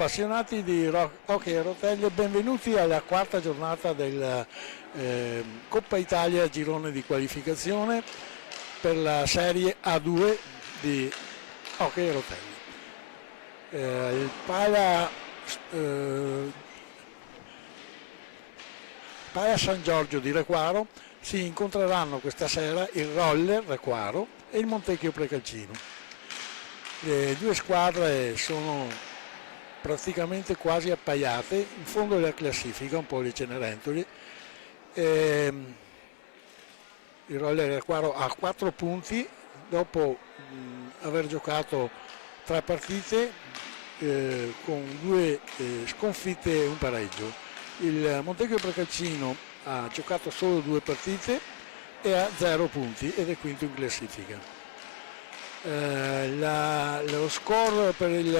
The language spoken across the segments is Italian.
Appassionati di hockey a rotelle, benvenuti alla quarta giornata del Coppa Italia girone di qualificazione per la serie A2 di hockey a rotelle. Il Pala San Giorgio di Requaro si incontreranno questa sera il Roller Requaro e il Montecchio Precalcino. Le due squadre sono praticamente quasi appaiate in fondo alla classifica, un po' le Cenerentoli. Il Roller Requaro ha 4 punti dopo aver giocato 3 partite con 2 sconfitte e un pareggio. Il Montecchio Precalcino ha giocato solo 2 partite e ha 0 punti ed è quinto in classifica. Lo score per il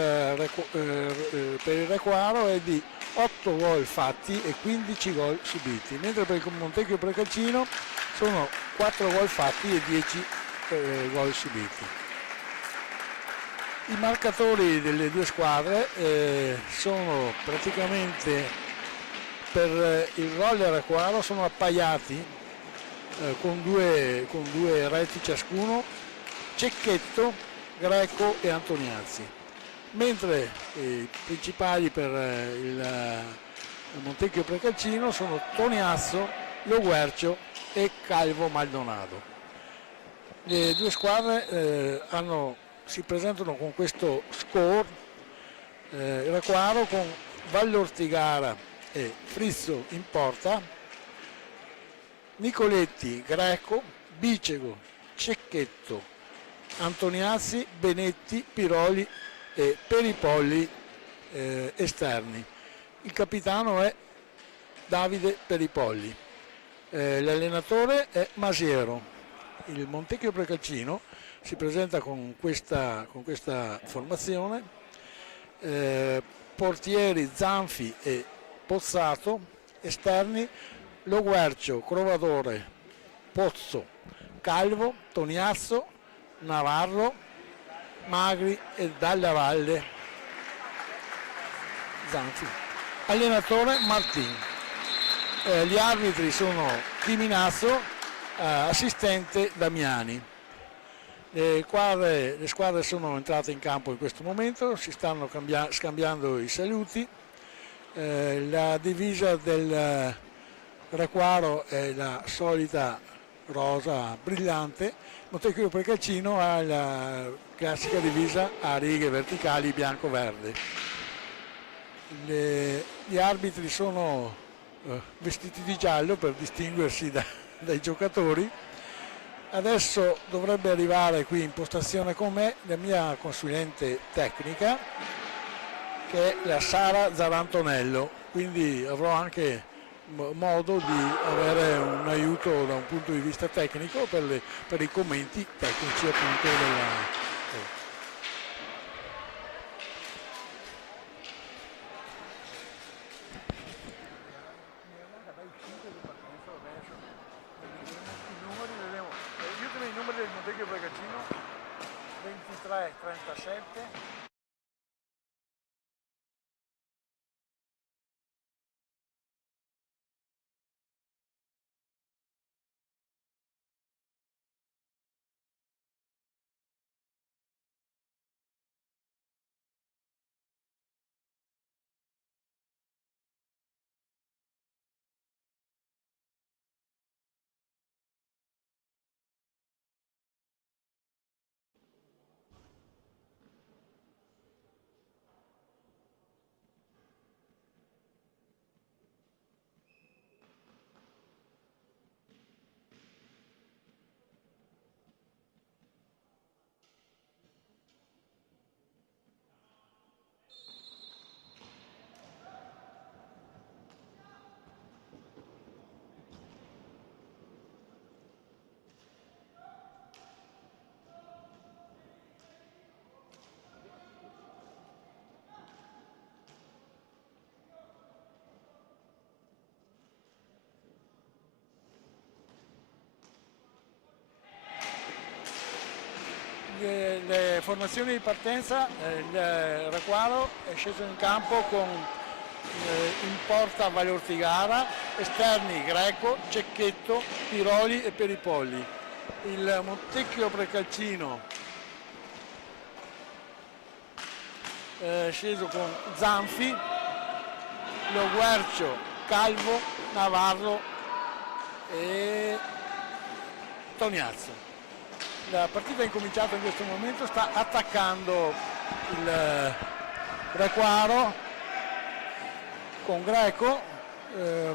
Requaro è di 8 gol fatti e 15 gol subiti, mentre per il Montecchio Precalcino sono 4 gol fatti e 10 gol subiti. I marcatori delle due squadre sono praticamente per il Roller Requaro sono appaiati con due reti ciascuno, Cecchetto, Greco e Antoniazzi, mentre i principali per il Montecchio Precalcino sono Toniazzo, Lo Guercio e Calvo Maldonado. Le due squadre si presentano con questo score, Requaro con Vallortigara e Frizzo in porta, Nicoletti, Greco, Bicego, Cecchetto, Antoniazzi, Benetti, Piroli e Peripolli esterni. Il capitano è Davide Peripolli, l'allenatore è Masiero. Il Montecchio Precalcino si presenta con questa formazione, portieri Zanfi e Pozzato, esterni Lo Guercio, Crovadore, Pozzo, Calvo, Toniazzo, Navarro, Magri e Dalla Valle, Zanfi. Allenatore Martin. Gli arbitri sono Chiminazzo, assistente Damiani. Le squadre sono entrate in campo in questo momento, si stanno scambiando i saluti. La divisa del Requaro è la solita rosa brillante, Montecchio Precalcino ha la classica divisa a righe verticali bianco-verde. Gli arbitri sono vestiti di giallo per distinguersi dai giocatori. Adesso dovrebbe arrivare qui in postazione con me la mia consulente tecnica, che è la Sara Zarantonello, quindi avrò anche modo di avere un aiuto da un punto di vista tecnico per i commenti tecnici appunto della. I numeri del Montecchio Precalcino 23 37. le formazioni di partenza, il Requaro è sceso in campo con in porta Valle Ortigara, esterni Greco, Cecchetto, Piroli e Peripolli. Il Montecchio Precalcino sceso con Zanfi, Lo Guercio, Calvo, Navarro e Toniazzo. La partita è incominciata in questo momento, sta attaccando il Requaro con Greco,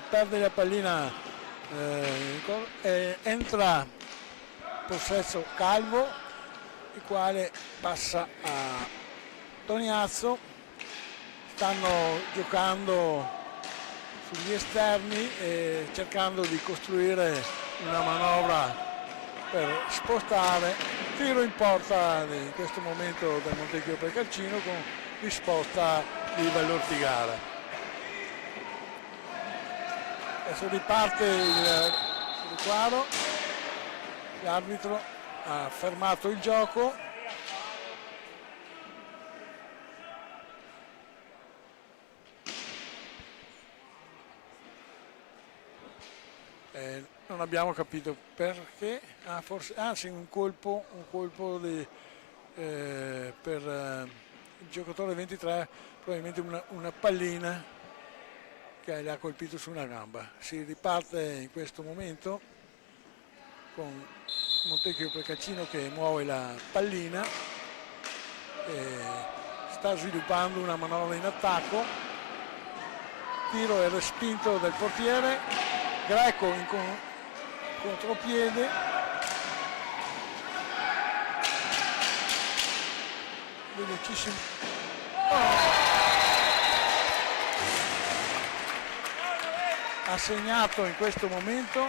perde la pallina, entra possesso Calvo, il quale passa a Toniazzo. Stanno giocando sugli esterni e cercando di costruire una manovra per spostare. Tiro in porta in questo momento del Montecchio Precalcino con risposta di Vallortigara. Adesso riparte il quadro, l'arbitro ha fermato il gioco. Non abbiamo capito perché, forse, sì, un colpo per il giocatore 23, probabilmente una pallina che le ha colpito su una gamba. Si riparte in questo momento con Montecchio Precalcino che muove la pallina e sta sviluppando una manovra in attacco. Tiro e respinto del portiere, Greco in contropiede, velocissimo. Ha segnato in questo momento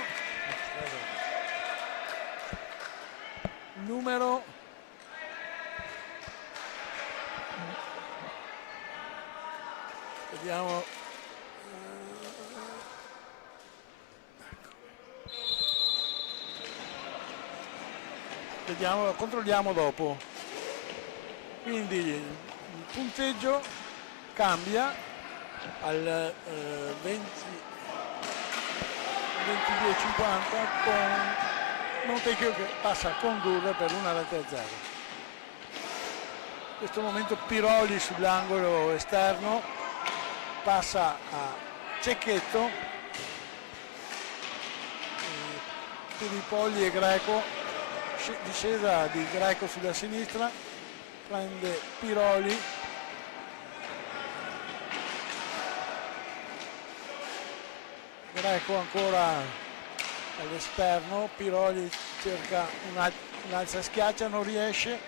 numero vediamo controlliamo dopo. Quindi il punteggio cambia al 22-50 con Montecchio che passa a condurre per 1-0. In questo momento Piroli sull'angolo esterno passa a Cecchetto, Piripolli e Greco, discesa di Greco sulla sinistra, prende Piroli, Greco ancora all'esterno, Piroli cerca un'alza schiaccia, non riesce,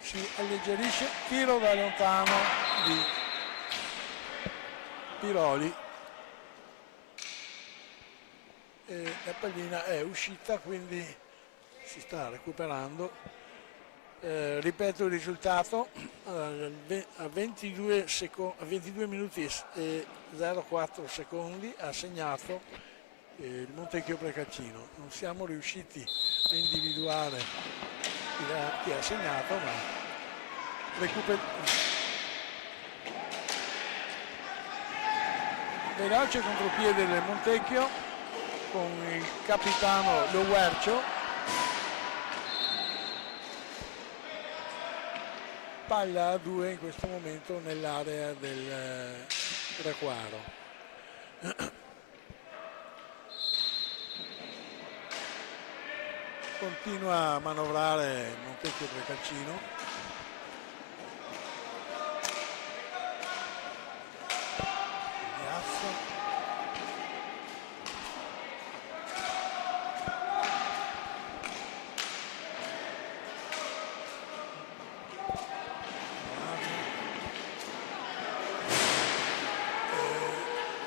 si alleggerisce, tiro da lontano di Piroli e la pallina è uscita, quindi si sta recuperando. Ripeto il risultato, a 22 minuti e 04 secondi ha segnato il Montecchio Precalcino. Non siamo riusciti a individuare chi ha segnato, ma veloce contropiede del Montecchio con il capitano Lo Guercio. Palla a 2 in questo momento nell'area del Requaro. Continua a manovrare Montecchio Precalcino.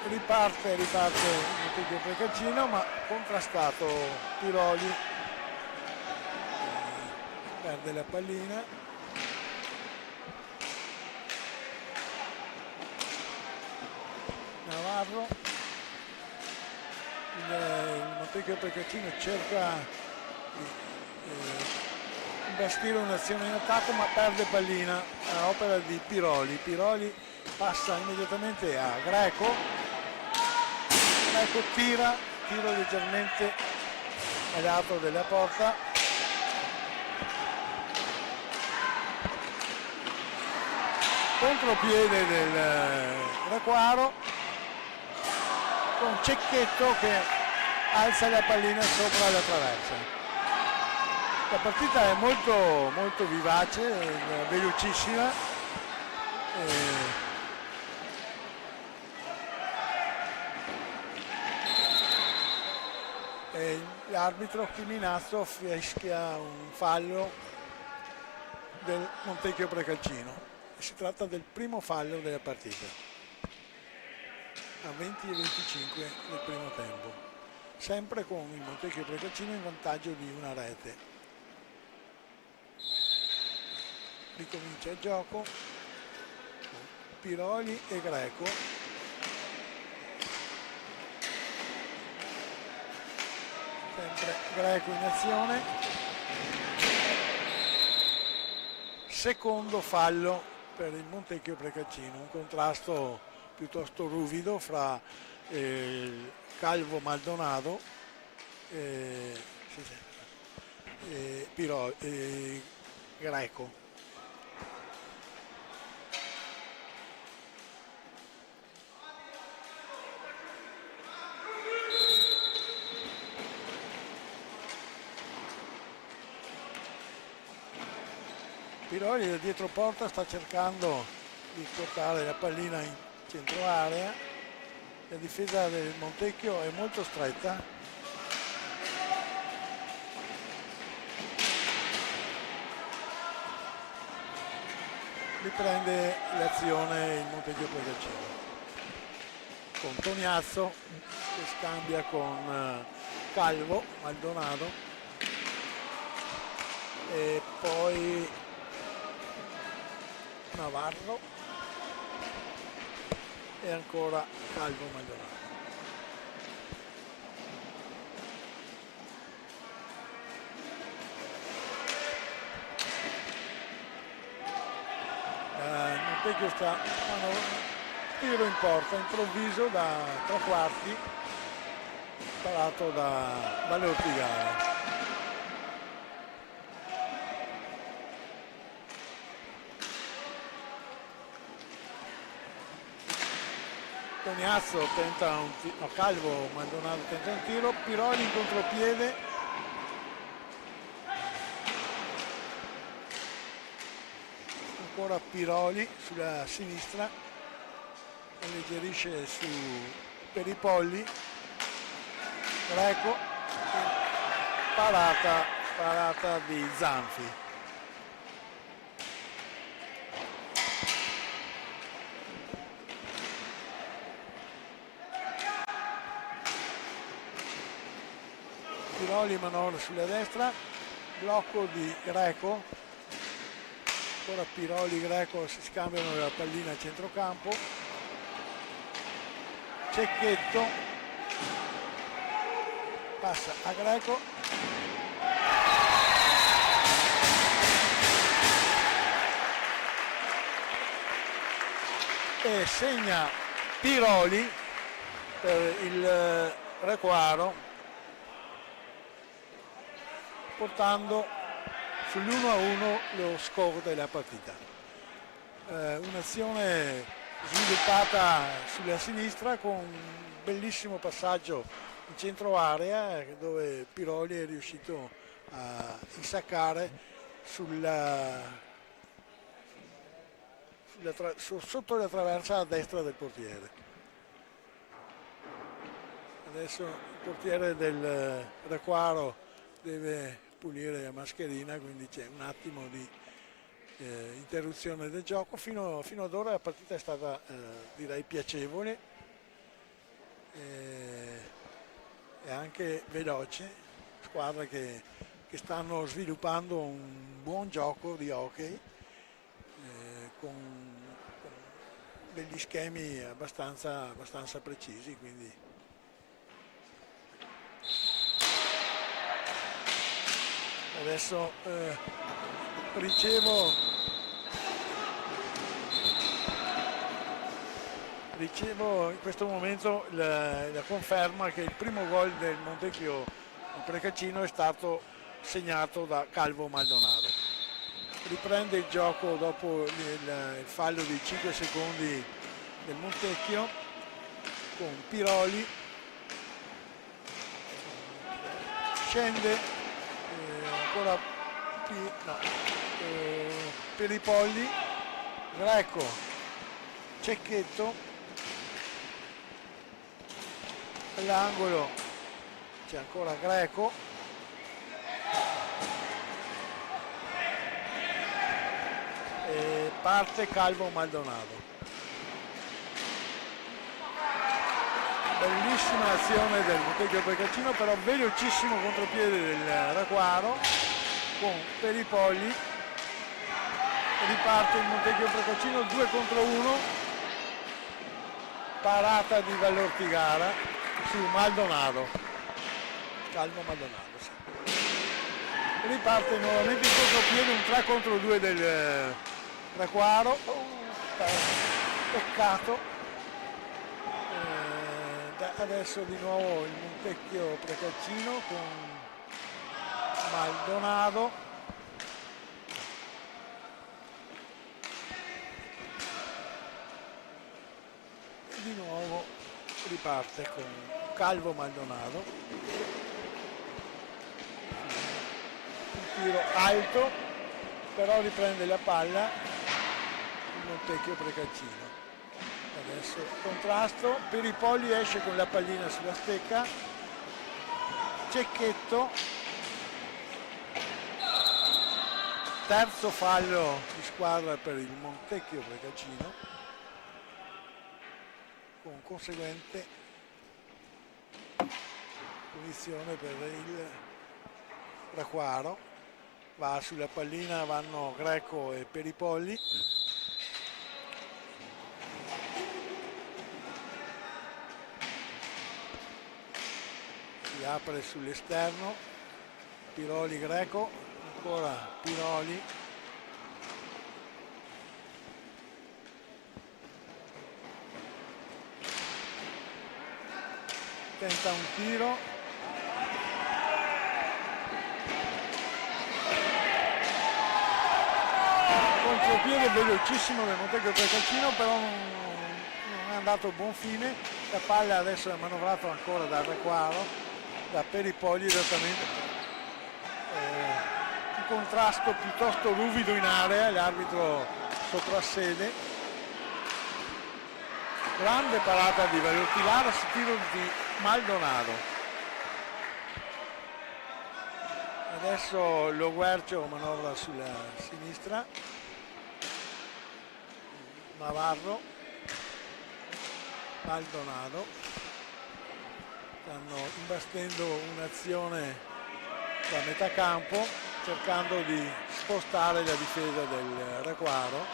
Riparte il Montecchio Precalcino, ma contrastato Piroli, perde la pallina. Navarro, il Montecchio Precalcino cerca un bastire un'azione in attacco, ma perde pallina a opera di Piroli. Piroli passa immediatamente a Greco. Greco tira leggermente al lato della porta. Contropiede del Requaro con Cecchetto che alza la pallina sopra la traversa. La partita è molto vivace, velocissima. L'arbitro Chiminazzo fischia un fallo del Montecchio Precalcino. Si tratta del primo fallo della partita a 20:25 del primo tempo, sempre con il Montecchio Precalcino in vantaggio di una rete. Ricomincia il gioco, Piroli e Greco. Sempre Greco in azione. Secondo fallo per il Montecchio Precalcino, un contrasto piuttosto ruvido fra Calvo Maldonado e Greco. Piroli da dietro porta sta cercando di portare la pallina in centro area. La difesa del Montecchio è molto stretta. Riprende l'azione il Montecchio Precalcino con Toniazzo che scambia con Calvo Maldonado e poi Navarro e ancora Calvo Maldonado. Montecchio sta tiro in porta improvviso da tre quarti parato da Valle Ortigara. Toniazzo tenta un tiro, Calvo Maldonado tenta un tiro, Piroli in contropiede, ancora Piroli sulla sinistra, alleggerisce su per i polli, Greco, parata di Zanfi. Piroli manovra sulla destra, blocco di Greco, ancora Piroli Greco si scambiano la pallina a centrocampo, Cecchetto passa a Greco, e segna Piroli per il Requaro, portando sull'1-1 lo score della partita. Un'azione sviluppata sulla sinistra con un bellissimo passaggio in centro area dove Piroli è riuscito a insaccare sotto la traversa a destra del portiere. Adesso il portiere del Requaro deve pulire la mascherina, quindi c'è un attimo di interruzione del gioco. Fino ad ora la partita è stata direi piacevole e anche veloce, squadre che stanno sviluppando un buon gioco di hockey con degli schemi abbastanza precisi, quindi Adesso ricevo in questo momento la conferma che il primo gol del Montecchio Precaccino è stato segnato da Calvo Maldonado. Riprende il gioco dopo il fallo di 5 secondi del Montecchio con Piroli, scende ancora Peripolli, Greco, Cecchetto, all'angolo c'è ancora Greco, e parte Calvo Maldonado. Bellissima azione del Montecchio Precaccino, però velocissimo contropiede del Raguaro con Peripolli. Riparte il Montecchio Precaccino 2 contro 1, parata di Vallortigara su Maldonado, Calvo Maldonado, sì. Riparte nuovamente in contropiede, un 3 contro 2 del Raguaro, peccato. Adesso di nuovo il Montecchio Precaccino con Maldonado, di nuovo riparte con Calvo Maldonado, un tiro alto, però riprende la palla il Montecchio Precaccino. Adesso contrasto, Peripolli esce con la pallina sulla stecca, Cecchetto, terzo fallo di squadra per il Montecchio Precaccino, con conseguente punizione per il Raguaro. Va sulla pallina, vanno Greco e Peripolli. Si apre sull'esterno, Piroli Greco, ancora Piroli, tenta un tiro, contropiede velocissimo del Montecchio Precaccino, però non è andato a buon fine. La palla adesso è manovrato ancora dal Raguaro, da Peripolli esattamente, un contrasto piuttosto ruvido in area, l'arbitro soprassede, grande parata di Vallortigara su tiro di Maldonado. Adesso lo Guercio manovra sulla sinistra, Navarro, Maldonado. Stanno imbastendo un'azione da metà campo, cercando di spostare la difesa del Raguaro.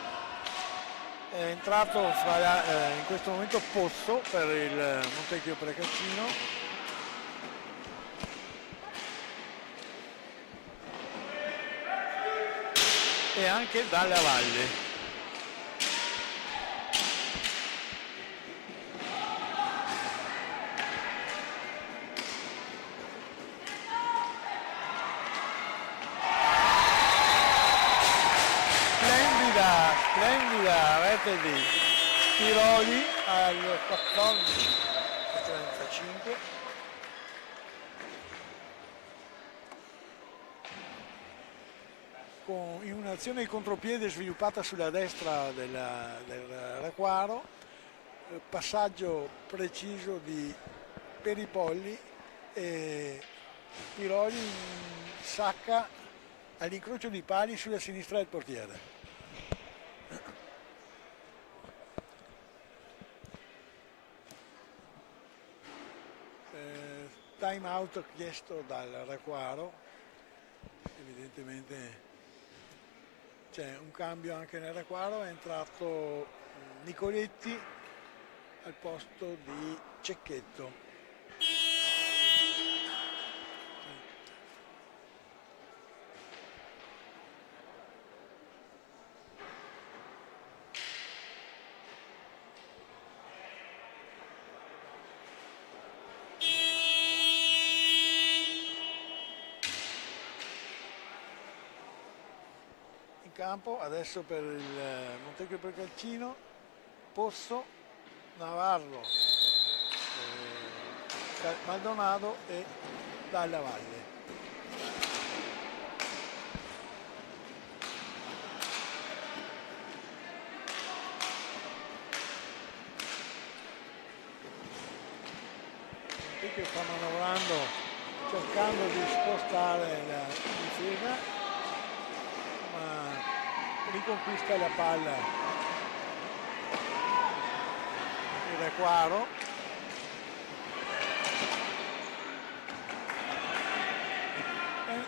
È entrato in questo momento Pozzo per il Montecchio Precaccino. E anche Dalla Valle. Splendida rete di Piroli al 14:35. In un'azione di contropiede sviluppata sulla destra del Raguaro, passaggio preciso di Peripolli e Piroli sacca all'incrocio di pali sulla sinistra del portiere. Time out chiesto dal Raguaro, evidentemente c'è un cambio anche nel Raguaro, è entrato Nicoletti al posto di Cecchetto. campo. Adesso per il Montecchio Precalcino, Pozzo, Navarro, Maldonado e Dalla Valle. Montecchio sta manovrando, cercando di spostare la difesa, ma riconquista la palla il Requaro.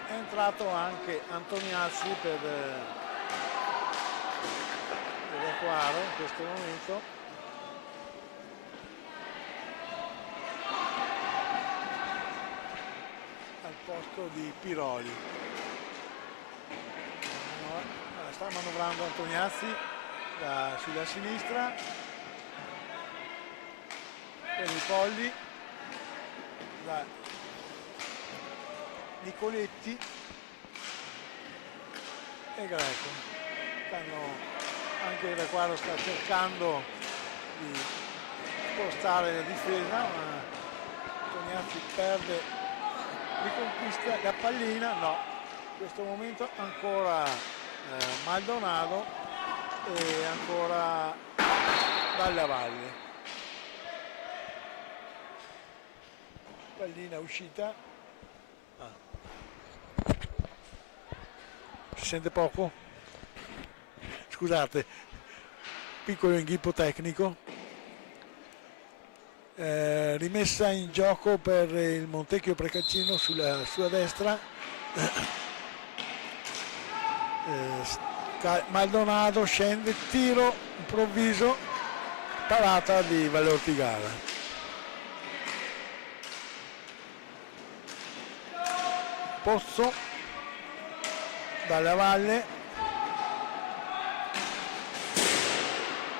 È entrato anche Antoniazzi per il Requaro in questo momento. Al posto di Piroli. Sta manovrando Antoniazzi sulla sinistra per i Polli, da Nicoletti e Greco. Anche il Requaro sta cercando di spostare la difesa, ma Antoniazzi perde, riconquista la pallina, no, in questo momento ancora Maldonado e ancora Dalla Valle. Pallina uscita. Si sente poco? Scusate, piccolo inghippo tecnico. Rimessa in gioco per il Montecchio Precalcino sulla sua destra. Maldonado scende, tiro improvviso, parata di Valle Ortigara. Pozzo, Dalla Valle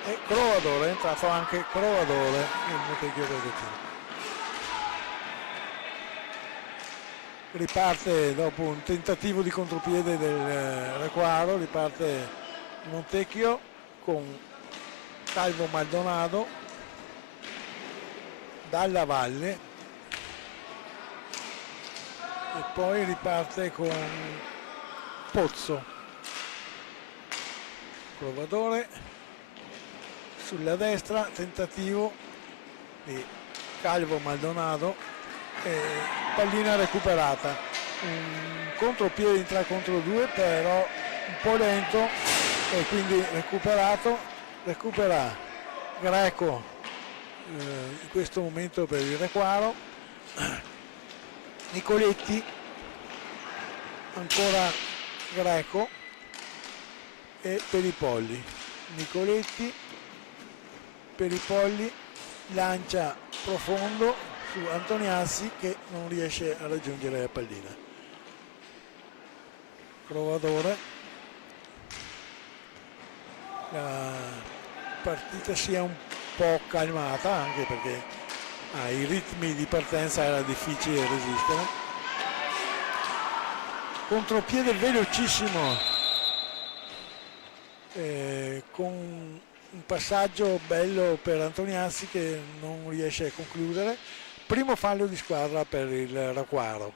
e Croadore, è entrato anche Croadore nel Montecchio Precalcino. Riparte dopo un tentativo di contropiede del Requaro, riparte il Montecchio con Calvo Maldonado, Dalla Valle e poi riparte con Pozzo. Provadore sulla destra, tentativo di Calvo Maldonado e pallina recuperata, un contropiede in 3 contro 2 però un po' lento e quindi recupera Greco in questo momento per il Requaro. Nicoletti, ancora Greco e Peripolli. Nicoletti, Peripolli, lancia profondo su Antoniazzi che non riesce a raggiungere la pallina. Provadore. La partita si è un po' calmata anche perché ai ritmi di partenza era difficile resistere. Contropiede velocissimo con un passaggio bello per Antoniazzi che non riesce a concludere. Primo fallo di squadra per il Requaro.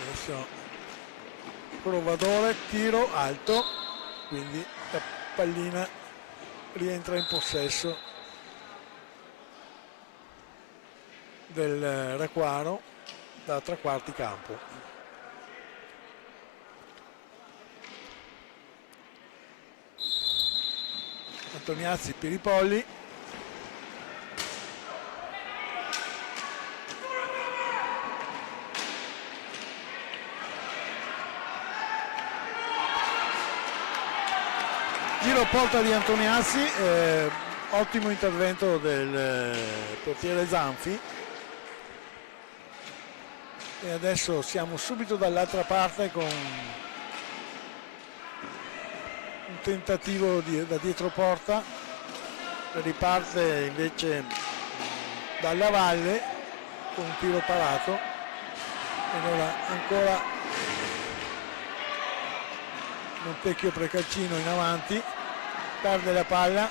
Adesso Provadore, tiro alto, quindi la pallina rientra in possesso del Requaro da 3 quarti campo. Antoniazzi, Piripolli. Giro porta di Antoniazzi, ottimo intervento del portiere Zanfi. E adesso siamo subito dall'altra parte con un tentativo da dietro porta, riparte invece dalla valle con un tiro parato, e allora ancora Montecchio Precalcino in avanti, perde la palla,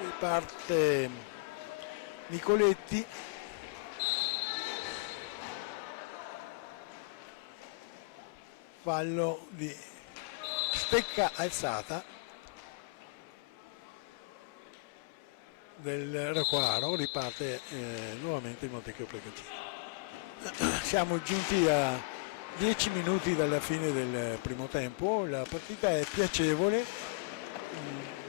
riparte Nicoletti, fallo di stecca alzata del Requaro, riparte nuovamente il Montecchio Precalcino. Siamo giunti a 10 minuti dalla fine del primo tempo, la partita è piacevole,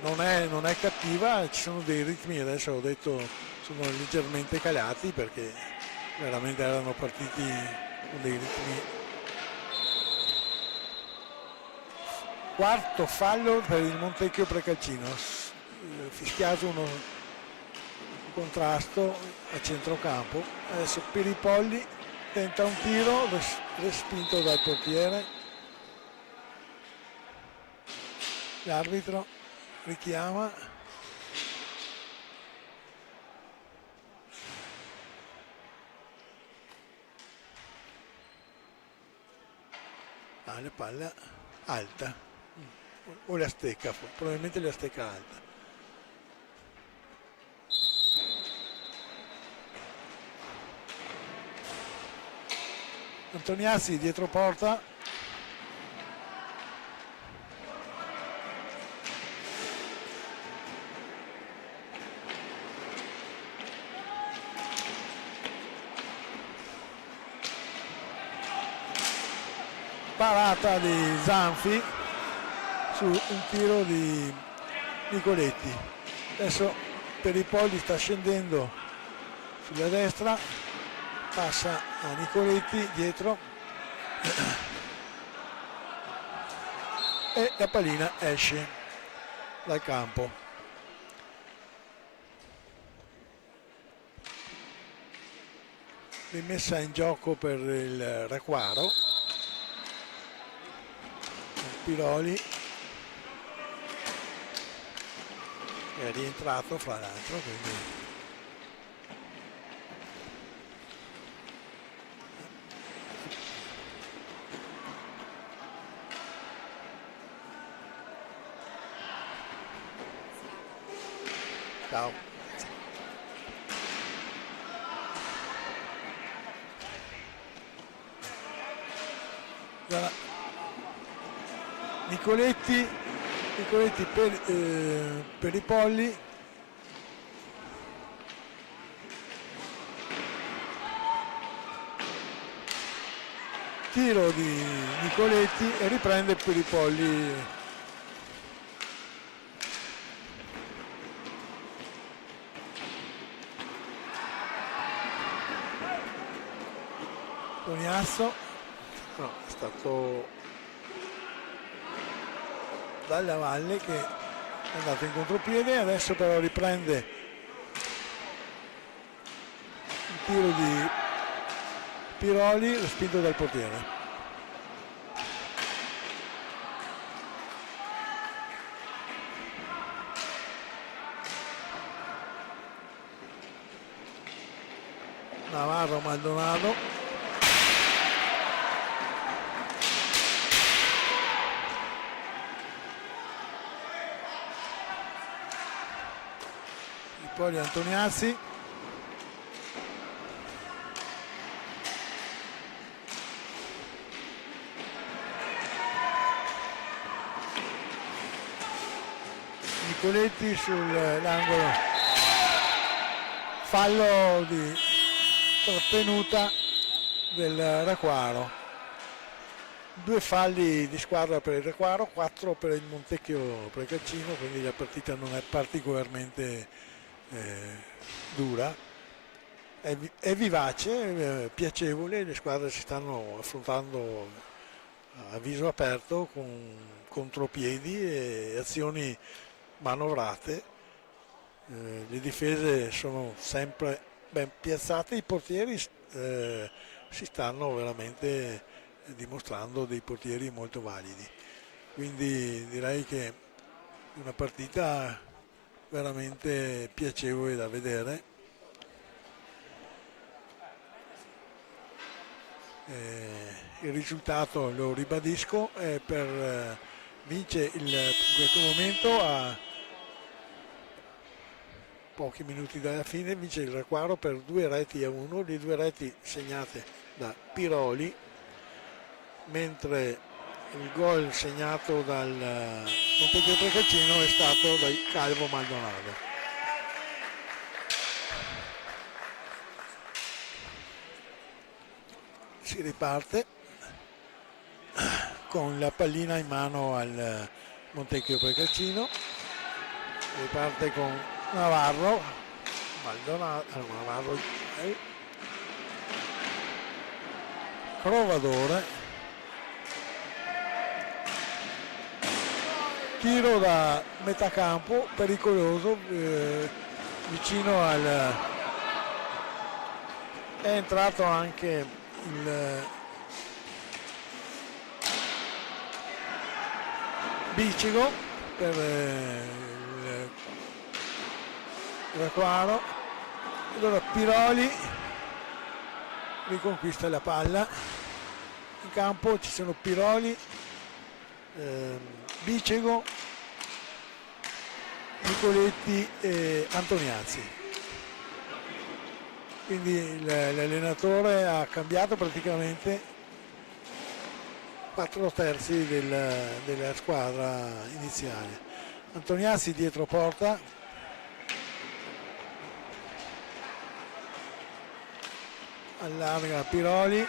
non è cattiva, ci sono dei ritmi, adesso ho detto sono leggermente calati perché veramente erano partiti con dei ritmi. Quarto fallo per il Montecchio Precalcino, fischiato un contrasto a centrocampo. Adesso Piripolli tenta un tiro respinto dal portiere, l'arbitro richiama, la palla alta o la stecca, probabilmente la stecca alta. Antoniazzi dietro porta, parata di Zanfi su un tiro di Nicoletti. Adesso Peripolli sta scendendo sulla destra, passa a Nicoletti dietro e la pallina esce dal campo. Rimessa in gioco per il Requaro, Piroli è rientrato fra l'altro, quindi ciao. Nicoletti per i Polli, tiro di Nicoletti e riprende per i Polli. Toniasso, no, è stato Dalla Valle che è andato in contropiede, adesso però riprende il tiro di Piroli respinto dal portiere. Navarro Maldonado, poi Antoniazzi, Nicoletti sull'angolo, fallo di trattenuta del Requaro. 2 falli di squadra per il Requaro, 4 per il Montecchio Precalcino, quindi la partita non è particolarmente dura, è vivace, piacevole, le squadre si stanno affrontando a viso aperto con contropiedi e azioni manovrate, le difese sono sempre ben piazzati, i portieri si stanno veramente dimostrando dei portieri molto validi, quindi direi che una partita veramente piacevole da vedere. Il risultato, lo ribadisco, è vince in questo momento a pochi minuti dalla fine, vince il Requaro per 2-1, le 2 reti segnate da Piroli, mentre il gol segnato dal Montecchio Precaccino è stato da Calvo Maldonado. Si riparte con la pallina in mano al Montecchio Precaccino, riparte con Navarro, Maldonado, Navarro, Crovadore, tiro da metà campo pericoloso, vicino al... è entrato anche il Bicigo per il Requaro. Allora Piroli riconquista la palla, in campo ci sono Piroli, Bicego, Nicoletti e Antoniazzi. Quindi l'allenatore ha cambiato praticamente 4/3 della squadra iniziale. Antoniazzi dietro porta, allarga Piroli,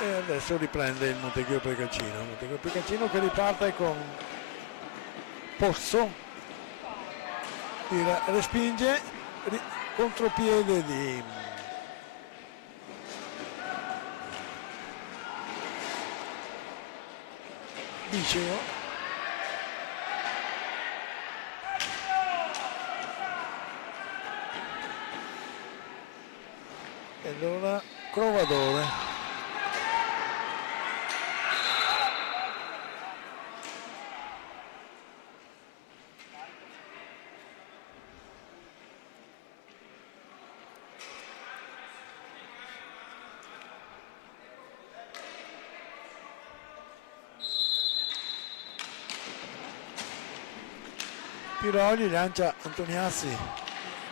e adesso riprende il Montecchio Precaccino che riparte con Pozzo, respinge, contropiede di Bicego, e allora Crovadore. Piroli lancia Antoniazzi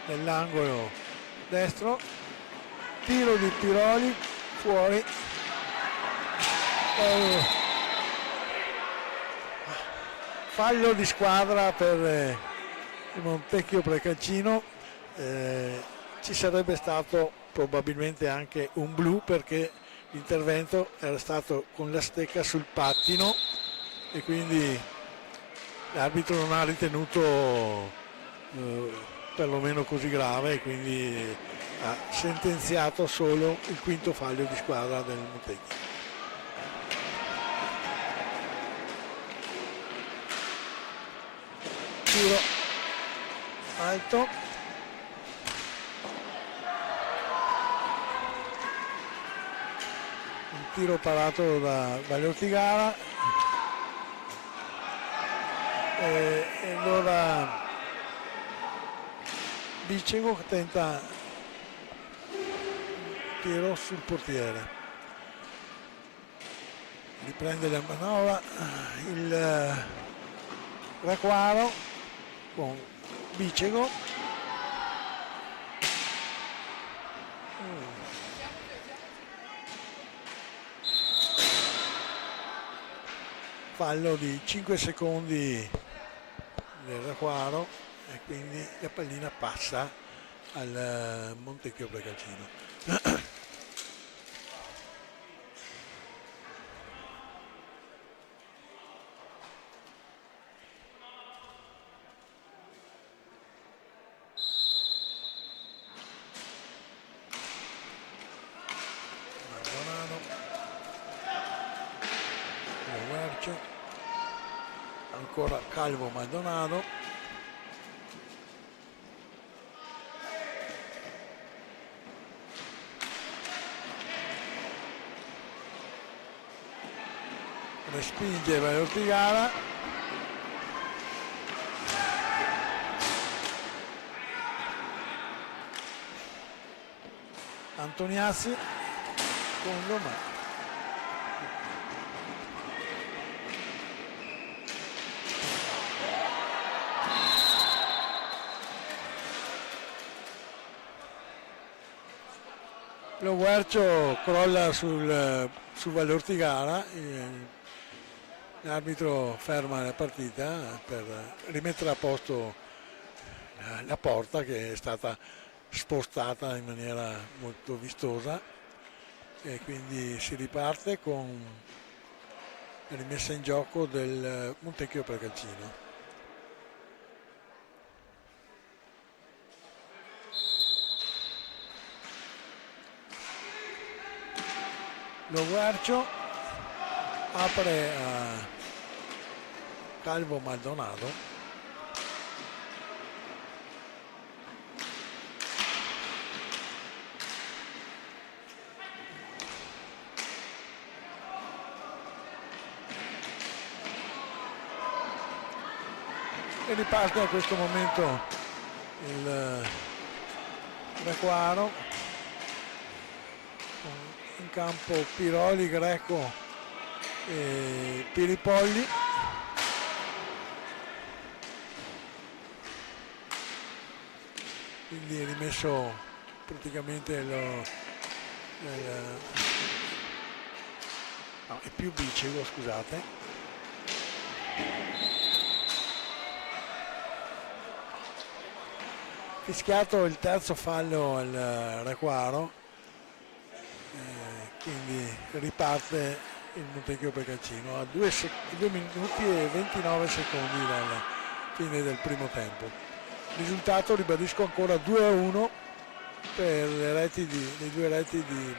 nell'angolo destro, tiro di Piroli fuori, fallo di squadra per il Montecchio Precaccino. Ci sarebbe stato probabilmente anche un blu, perché l'intervento era stato con la stecca sul pattino e quindi l'arbitro non ha ritenuto perlomeno così grave, e quindi ha sentenziato solo il quinto fallo di squadra del Montecchio. Tiro alto, un tiro parato da Valle Ortigara, e allora Bicego tenta tiro sul portiere, riprende la manovra il Requaro con Bicego, fallo di 5 secondi del Requaro, e quindi la pallina passa al Montecchio Precaccino. Ancora Calvo Maldonado, respinge Valle Ortigara, Antoniazzi, secondo ma lo Guercio crolla su Valle Ortigara, l'arbitro ferma la partita per rimettere a posto la porta che è stata spostata in maniera molto vistosa e quindi si riparte con la rimessa in gioco del Montecchio Pregalcino. Lo Guercio apre a Calvo Maldonado, e riparte a questo momento il Requaro, in campo Piroli, Greco e Piripolli. Quindi è rimesso praticamente no, è più Bicego, scusate. Fischiato il terzo fallo al Requaro, quindi riparte il Montecchio Pregalcino a 2 minuti e 29 secondi dalla fine del primo tempo. Risultato, ribadisco, ancora 2-1 per le due reti di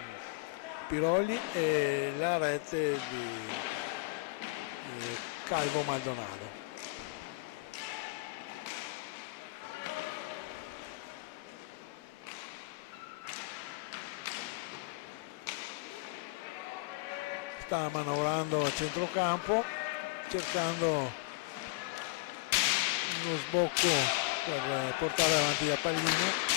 Piroli e la rete di Calvo Maldonado. Sta manovrando a centrocampo, cercando uno sbocco per portare avanti la pallina.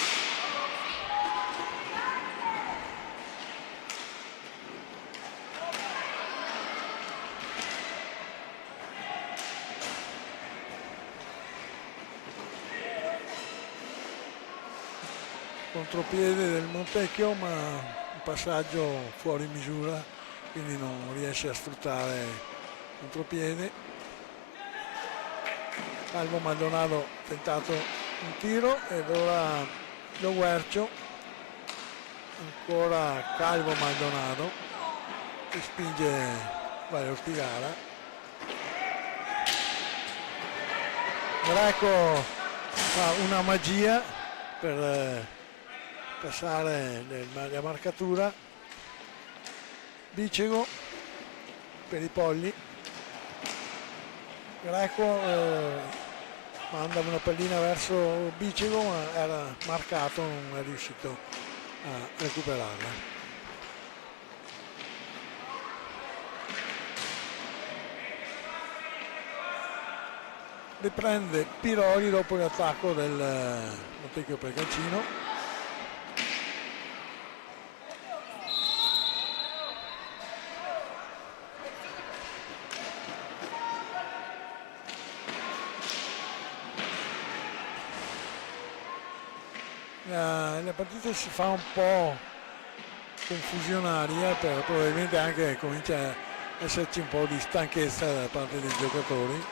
Contropiede del Montecchio, ma un passaggio fuori misura, quindi non riesce a sfruttare il contropiede. Calvo Maldonado tentato un tiro ed ora lo Guercio, ancora Calvo Maldonado che spinge Valle Ortigara. Greco fa una magia per passare la marcatura. Bicego per i Polli, Greco manda una pallina verso Bicego ma era marcato, non è riuscito a recuperarla. Riprende Piroli dopo l'attacco del Montecchio Pregalcino. La partita si fa un po' confusionaria, probabilmente anche comincia a esserci un po' di stanchezza da parte dei giocatori.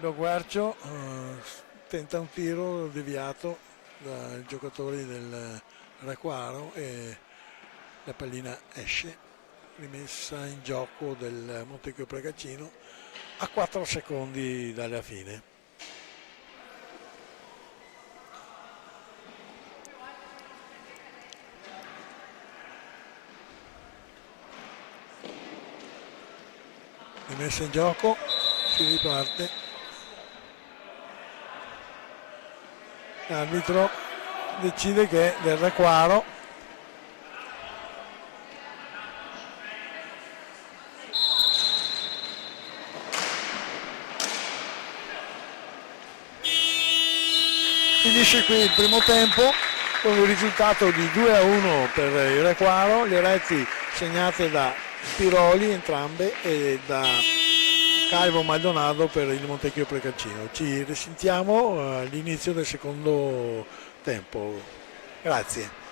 Lo Guercio tenta un tiro deviato dai giocatori del Requaro e la pallina esce, rimessa in gioco del Montecchio Pregalcino a 4 secondi dalla fine. Rimessa in gioco, si riparte. L'arbitro decide che del Requaro finisce qui il primo tempo con il risultato di 2-1 per il Requaro, le reti segnate da Piroli entrambe e da Calvo Maldonado per il Montecchio Precalcino. Ci risentiamo all'inizio del secondo tempo. Grazie.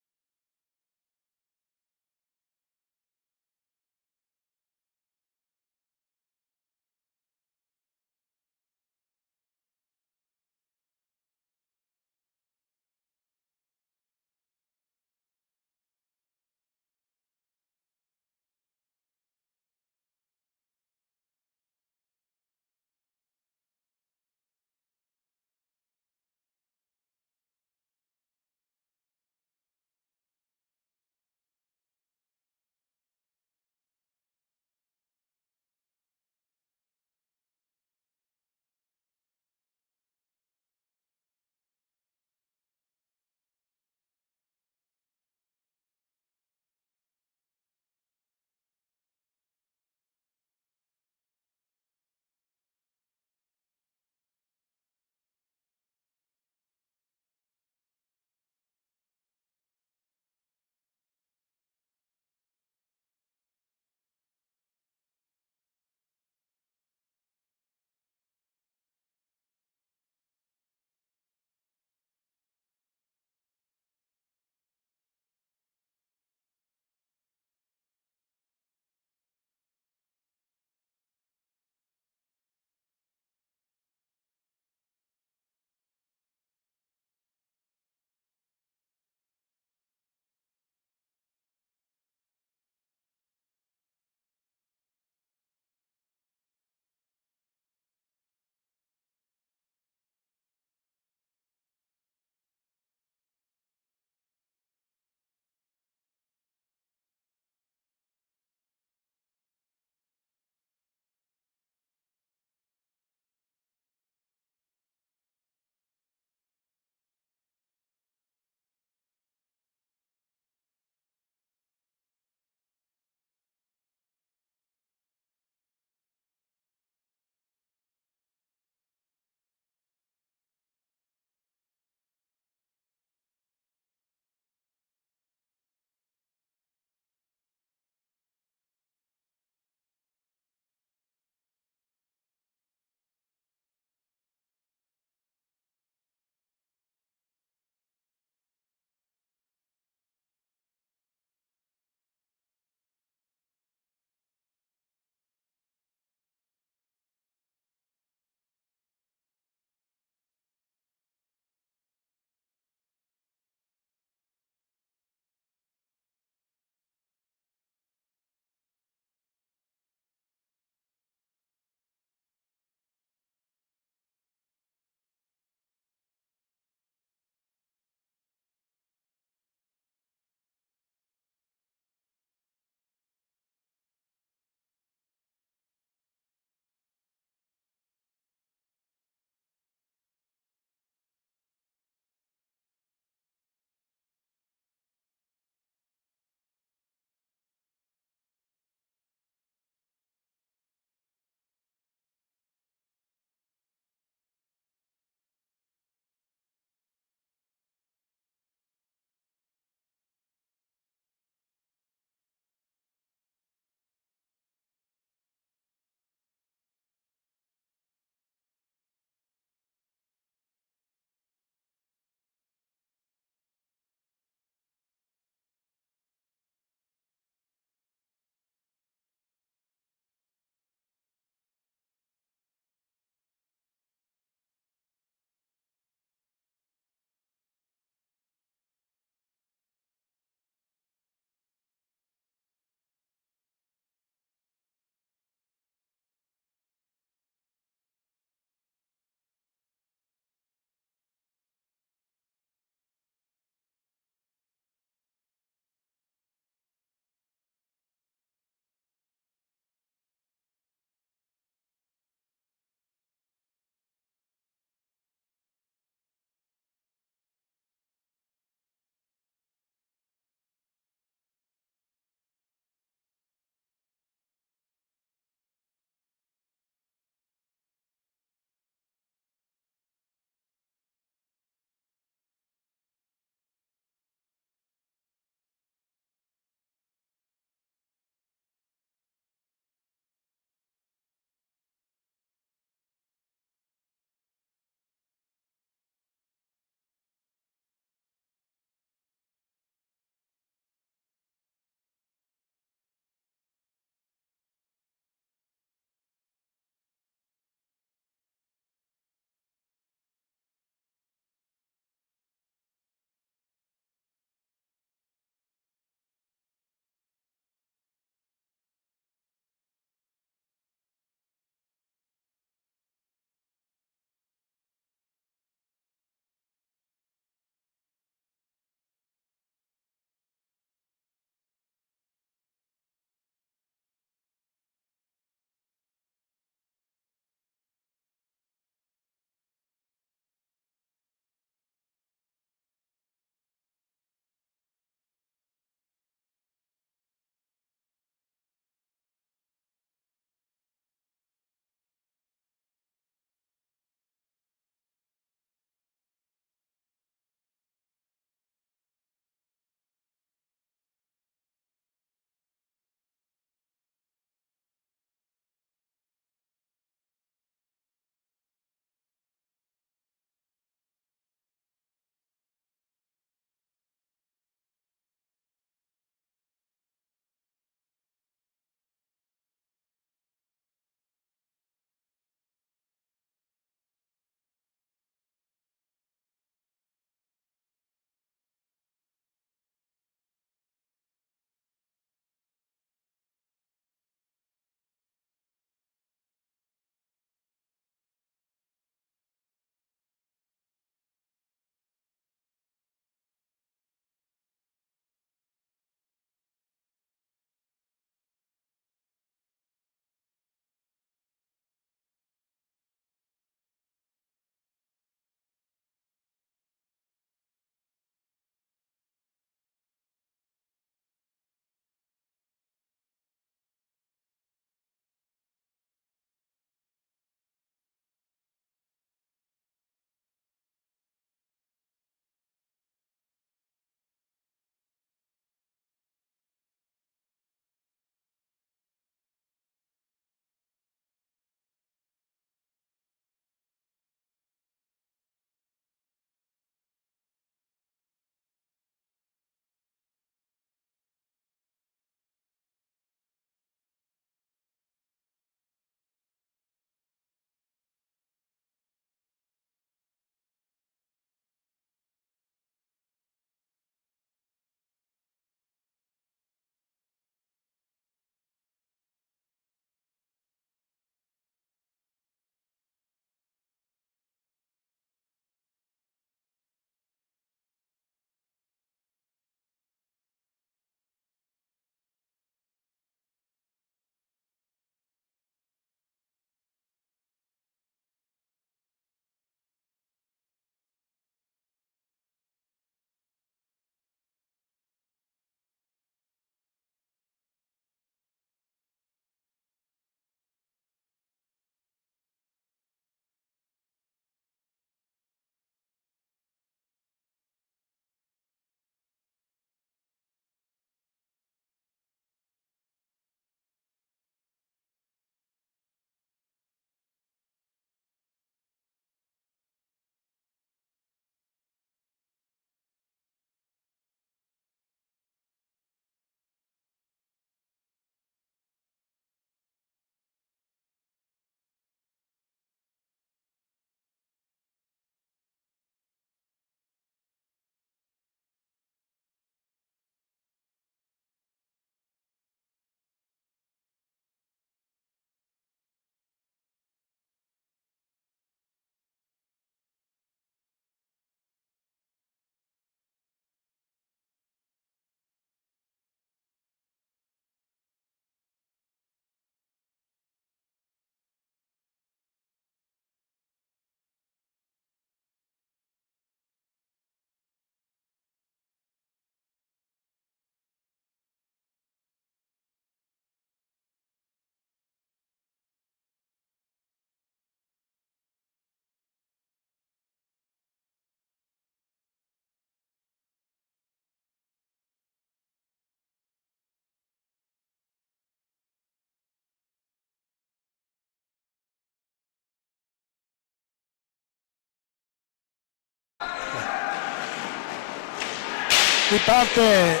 Riparte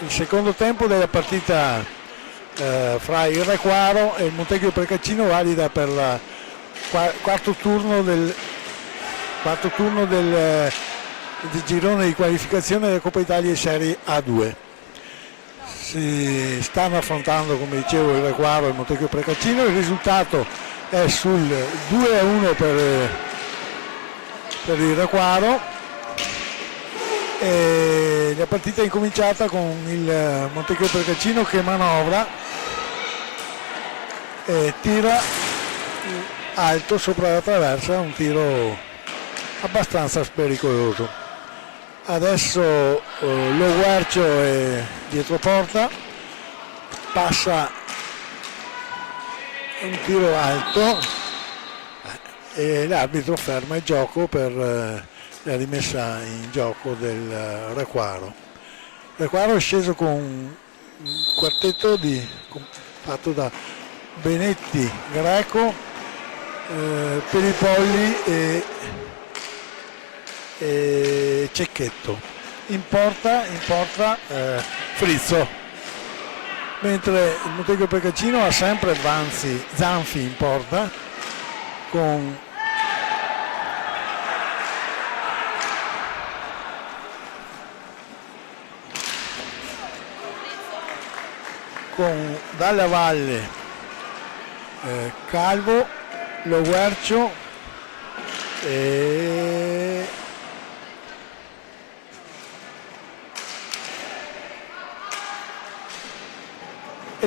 il secondo tempo della partita fra il Requaro e il Montecchio Precaccino, valida per il quarto turno del girone di qualificazione della Coppa Italia Serie A2. Si stanno affrontando, come dicevo, il Requaro e il Montecchio Precaccino. Il risultato è sul 2-1 per il Requaro. E la partita è incominciata con il Montecchio Precaccino che manovra e tira alto sopra la traversa, un tiro abbastanza pericoloso. Adesso lo Guercio è dietro porta, passa un tiro alto e l'arbitro ferma il gioco per la rimessa in gioco del Requaro. Requaro è sceso con un quartetto fatto da Benetti, Greco, Peripolli e Cecchetto. In porta Frizzo, mentre il Montecchio Precaccino ha sempre Zanfi in porta con Dalla Valle, Calvo, Lo Guercio e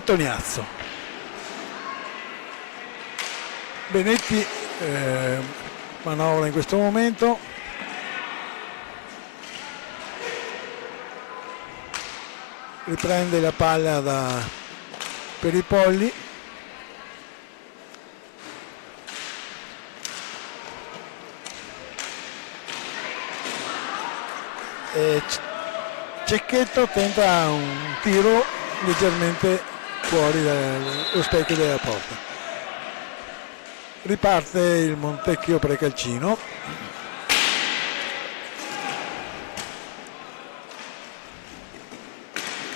Toniazzo. Benetti manovra in questo momento, riprende la palla da Peripolli, e Cecchetto tenta un tiro leggermente fuori dallo specchio della porta. Riparte il Montecchio Precalcino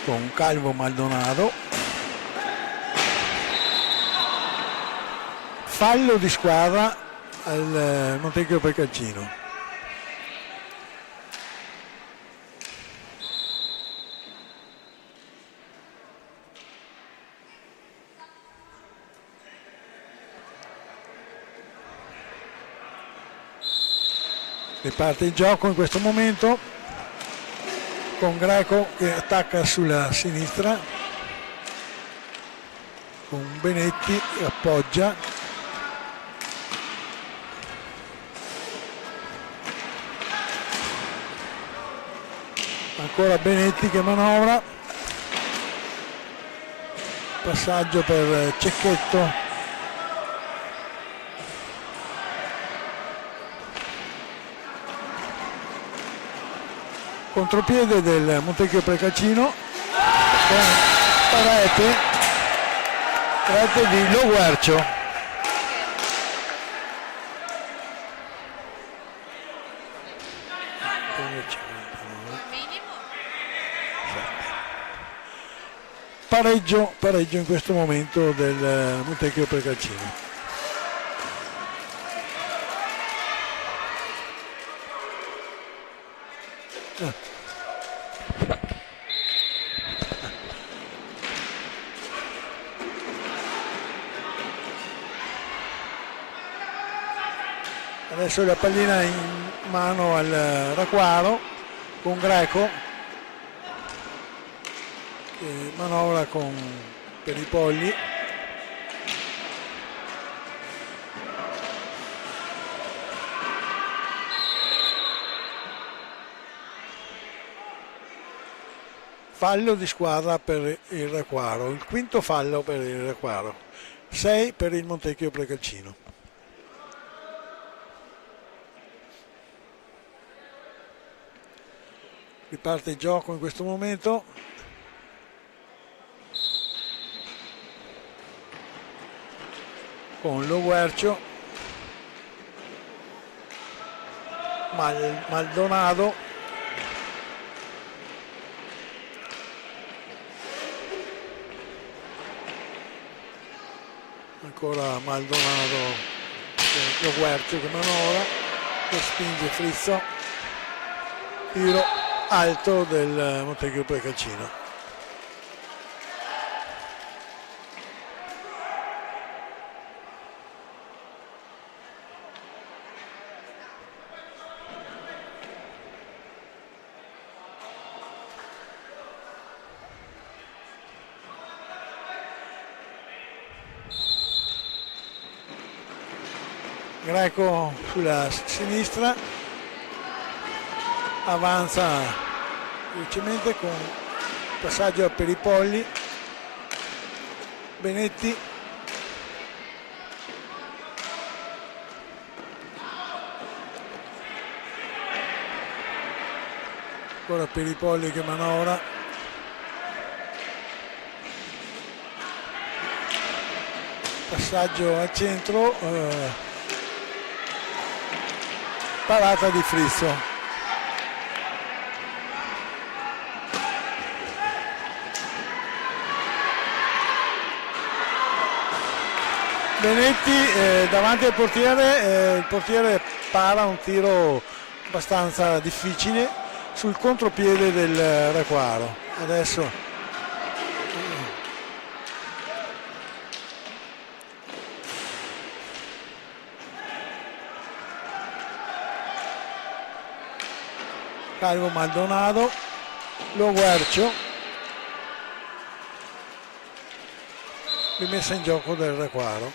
con Calvo Maldonado, fallo di squadra al Montecchio Precalcino. Riparte il gioco in questo momento con Greco che attacca sulla sinistra, con Benetti che appoggia, ancora Benetti che manovra, passaggio per Cecchetto, contropiede del Montecchio Precalcino con rete di Lo Guercio. Pareggio in questo momento del Montecchio Precalcino. Adesso la pallina in mano al Requaro con Greco che manovra con Peripolli, fallo di squadra per il Requaro, il quinto fallo per il Requaro, 6 per il Montecchio Precalcino. Riparte il gioco in questo momento con Lo Guercio, Maldonado, ancora Maldonado, lo Guercio che manovra, che spinge Frizzo, tiro alto del Montecchio Precalcino. Greco sulla sinistra, avanza velocemente con passaggio a Peripolli, Benetti, ancora Peripolli che manovra, passaggio al centro, parata di Frizzo. Benetti davanti al portiere, il portiere para un tiro abbastanza difficile sul contropiede del Requaro. Adesso Calvo Maldonado, lo Guercio, rimessa in gioco del Requaro.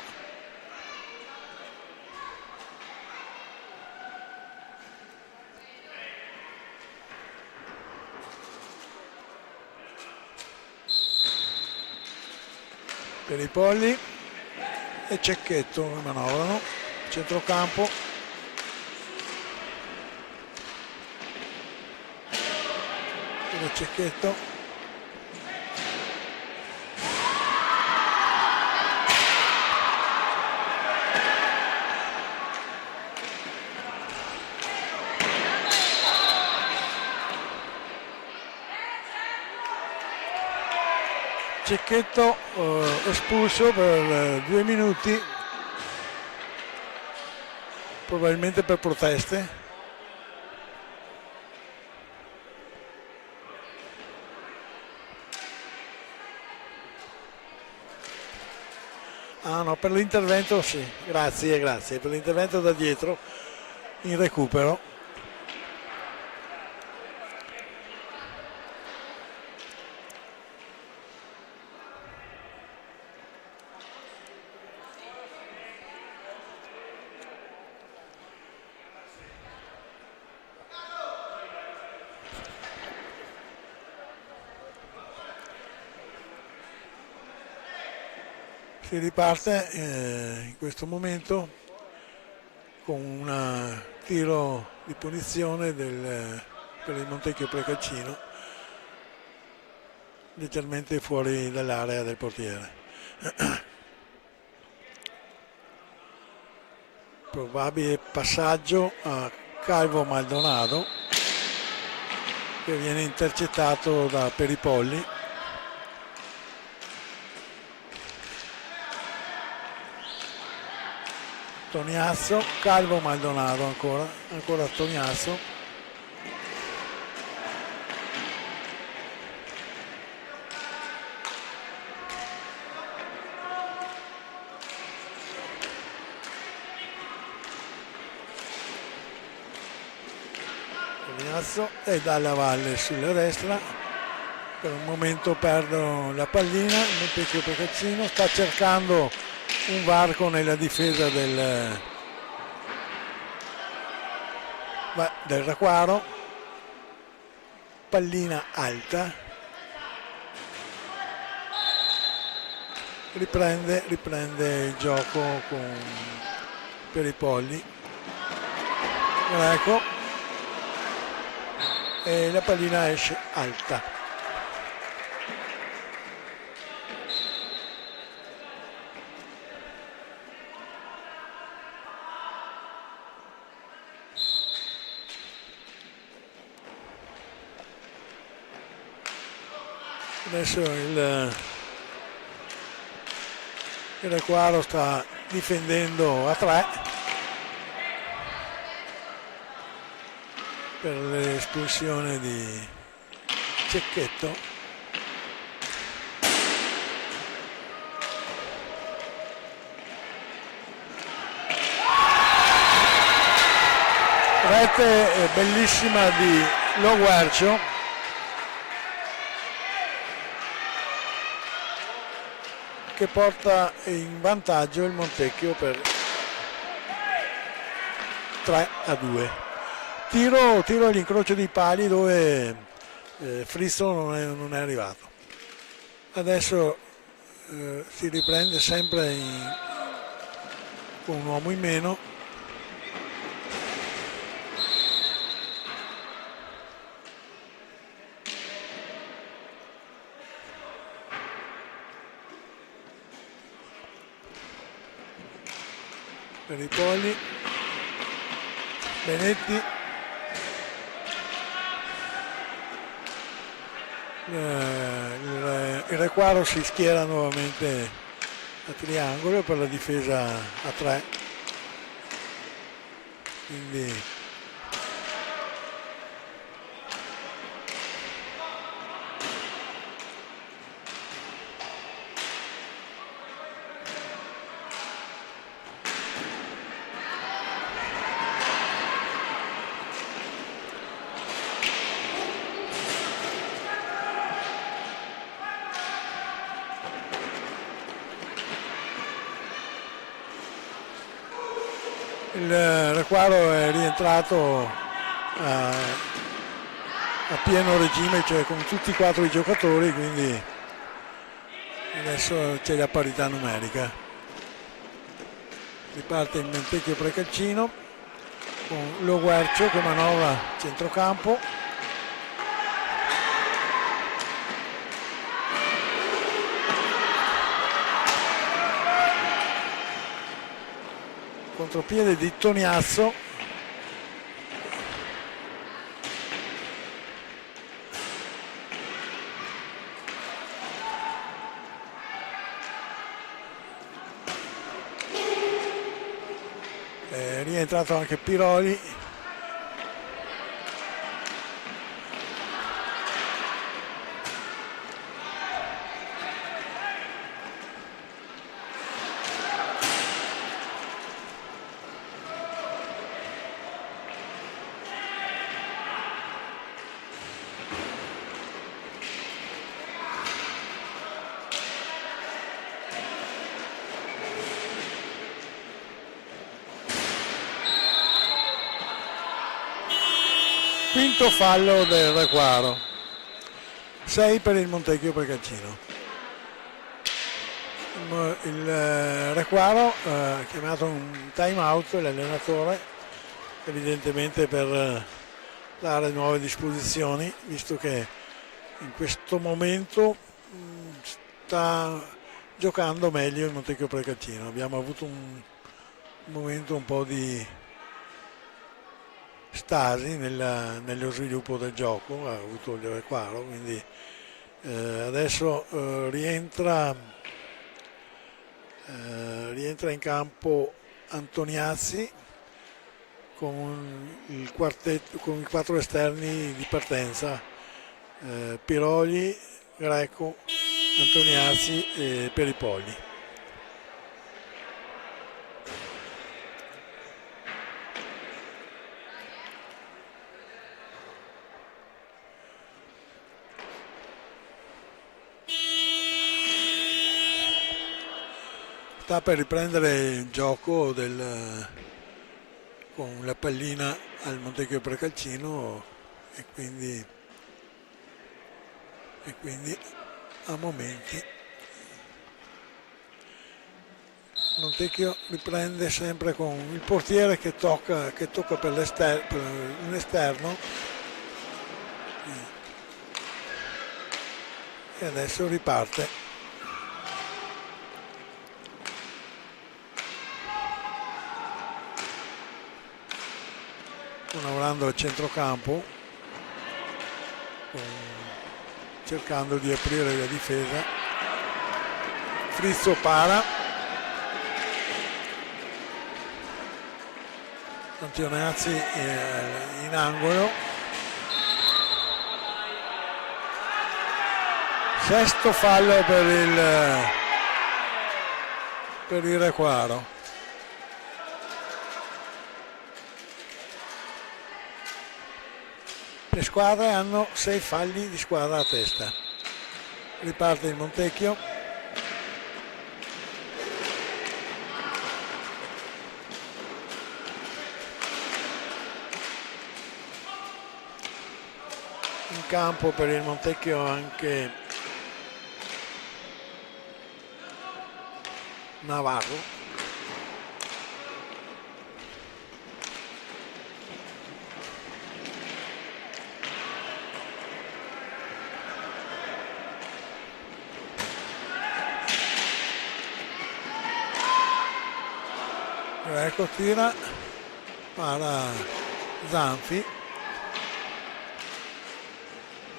Peripolli e Cecchetto manovrano, centrocampo, Cecchetto, Cecchetto espulso per 2 minuti, probabilmente per proteste. Ah no, per l'intervento sì, grazie, per l'intervento da dietro in recupero. Si riparte in questo momento con un tiro di punizione per il Montecchio Precalcino, leggermente fuori dall'area del portiere. Probabile passaggio a Calvo Maldonado che viene intercettato da Peripolli. Toniazzo, Calvo Maldonado ancora Toniazzo. Toniazzo e dalla valle sulla destra. Per un momento perdono la pallina, il Montecchio Precalcino sta cercando un varco nella difesa del Requaro, pallina alta, riprende il gioco con Peripolli, Greco, e la pallina esce alta. Adesso il il Requaro sta difendendo a 3 per l'espulsione di Cecchetto. Rete bellissima di Lo Guercio, che porta in vantaggio il Montecchio per 3-2. Tiro all'incrocio dei pali dove Frizzo non è arrivato. Adesso si riprende sempre con un uomo in meno. Per i polli, Benetti, il Requaro si schiera nuovamente a triangolo per la difesa a 3, quindi il Requaro è rientrato a pieno regime, cioè con tutti e 4 i giocatori, quindi adesso c'è la parità numerica. Riparte il Montecchio Precalcino con Lo Guercio che manovra centrocampo. Contropiede di Toniazzo, è rientrato anche Piroli, quinto fallo del Requaro, 6 per il Montecchio Precalcino. Il Requaro ha chiamato un time out l'allenatore, evidentemente per dare nuove disposizioni, visto che in questo momento sta giocando meglio il Montecchio Precalcino. Abbiamo avuto un momento un po' di stasi nello sviluppo del gioco, ha avuto il Requaro, quindi adesso rientra in campo Antoniazzi con il quartetto, con i 4 esterni di partenza, Piroli, Greco, Antoniazzi e Peripolli. Sta per riprendere il gioco con la pallina al Montecchio Precalcino e quindi a momenti Montecchio riprende sempre con il portiere che tocca per un esterno e adesso riparte. Lavorando al centrocampo, cercando di aprire la difesa. Frizzo para, Antonazzi in angolo, sesto fallo per il Requaro. Le squadre hanno 6 falli di squadra a testa. Riparte il Montecchio. In campo per il Montecchio anche Navarro. Greco tira, para Zanfi,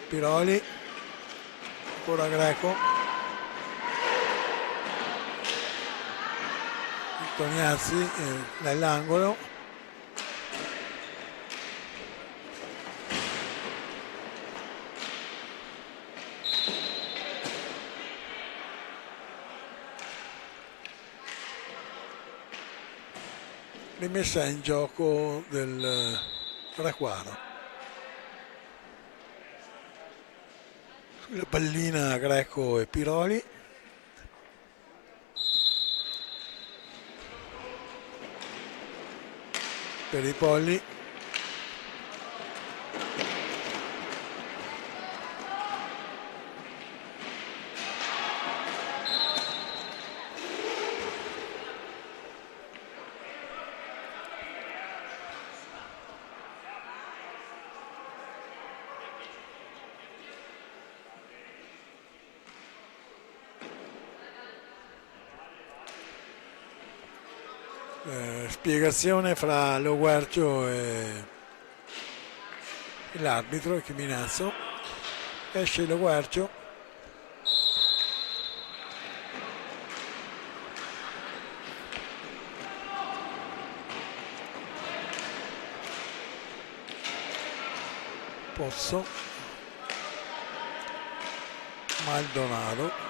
Piroli, ancora Greco, Tognazzi nell'angolo, rimessa in gioco del Requaro. Sulla pallina Greco e Piroli. Per i Polli. Spiegazione fra Lo Guercio e l'arbitro Chiminazzo. Esce Lo Guercio, Pozzo, Maldonado,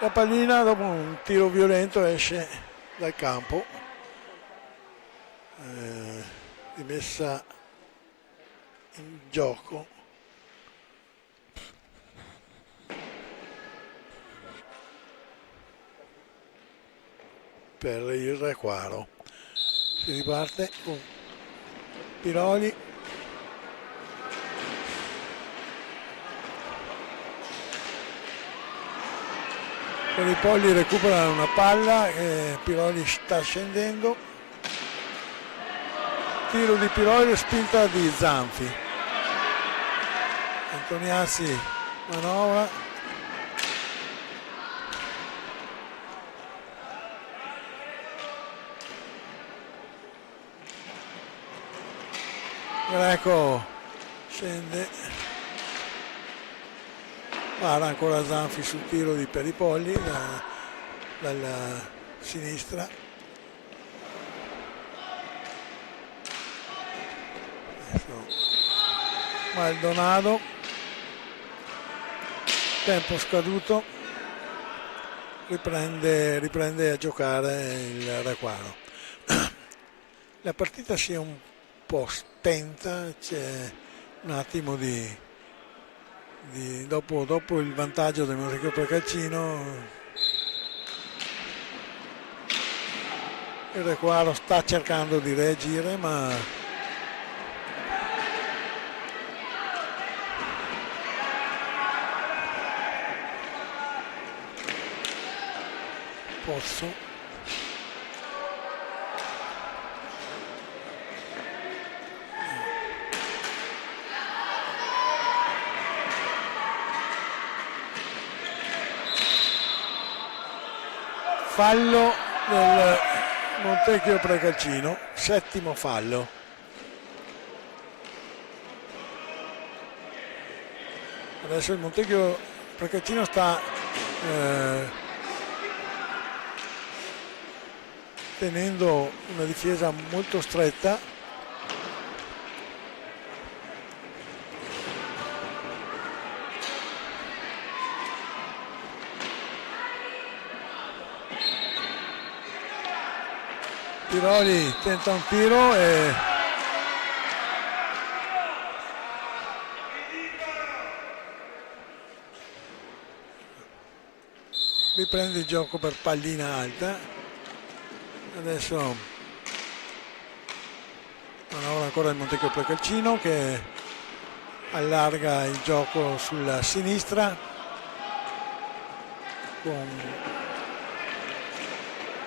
la pallina dopo un tiro violento esce dal campo, rimessa in gioco per il Requaro. Si riparte con Piroli, per i Polli recuperano una palla e Piroli sta scendendo, tiro di Piroli, spinta di Zanfi, Antoniazzi manovra, Greco scende, para ancora Zanfi sul tiro di Peripolli dalla sinistra. Adesso Maldonado, tempo scaduto, riprende a giocare il Requaro. La partita si è un po' spenta, c'è un attimo dopo il vantaggio del Montecchio Calcino, il Requaro sta cercando di reagire, ma Pozzo, fallo del Montecchio Precalcino, settimo fallo. Adesso il Montecchio Precalcino sta tenendo una difesa molto stretta. Piroli tenta un tiro e riprende il gioco per pallina alta. Adesso manovra ancora il Montecchio Precalcino che allarga il gioco sulla sinistra con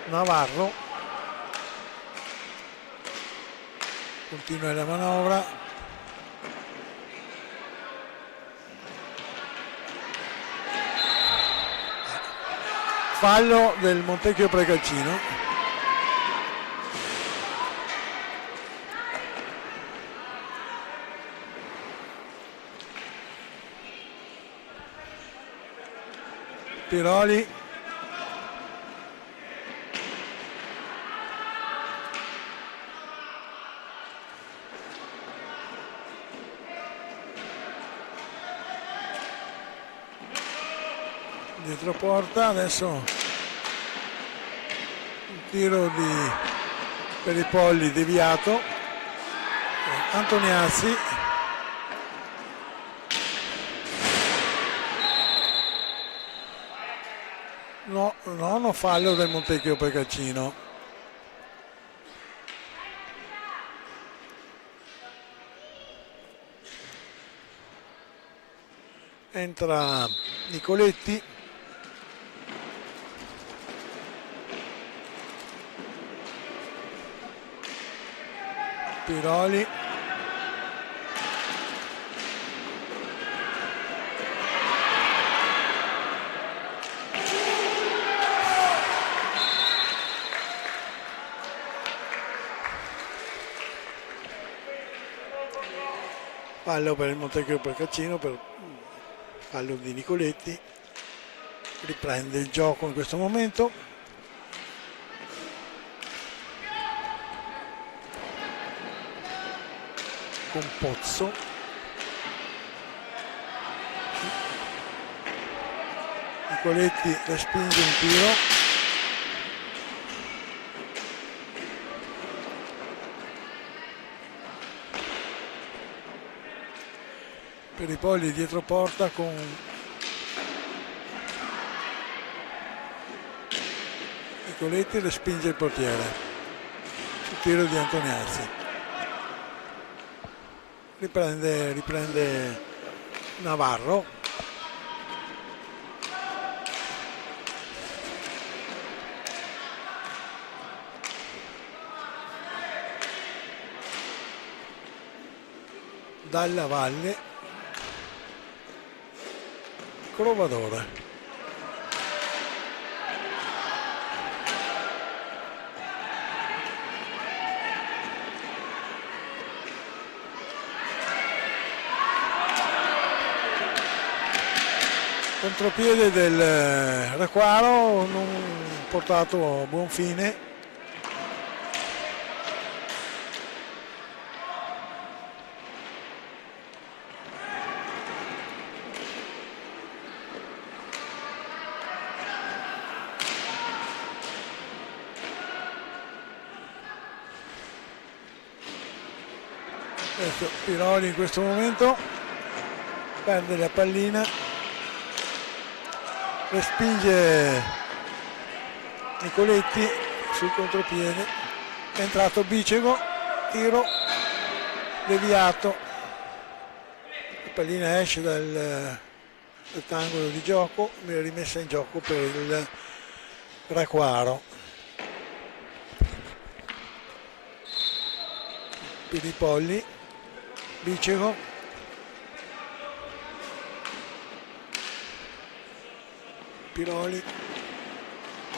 Navarro. Continua la manovra. Fallo del Montecchio Precalcino. Piroli. Dietro porta, adesso un tiro per i polli deviato. Antoniazzi. No, nono fallo del Montecchio Precalcino. Entra Nicoletti. Piroli. Fallo per il Montecchio Precalcino, per fallo di Nicoletti. Riprende il gioco in questo momento. Con Pozzo. Nicoletti respinge un tiro. Per i polli dietro porta con Nicoletti, respinge il portiere. Il tiro di Antoniazzi. Riprende Navarro. Dalla Valle. Crovadore. Contropiede del Requaro non portato a buon fine. Adesso Piroli in questo momento perde la pallina. Respinge Nicoletti sul contropiede. È entrato Bicego, tiro deviato. La pallina esce dal rettangolo di gioco, viene rimessa in gioco per il Requaro. Piripolli, Bicego. Piroli,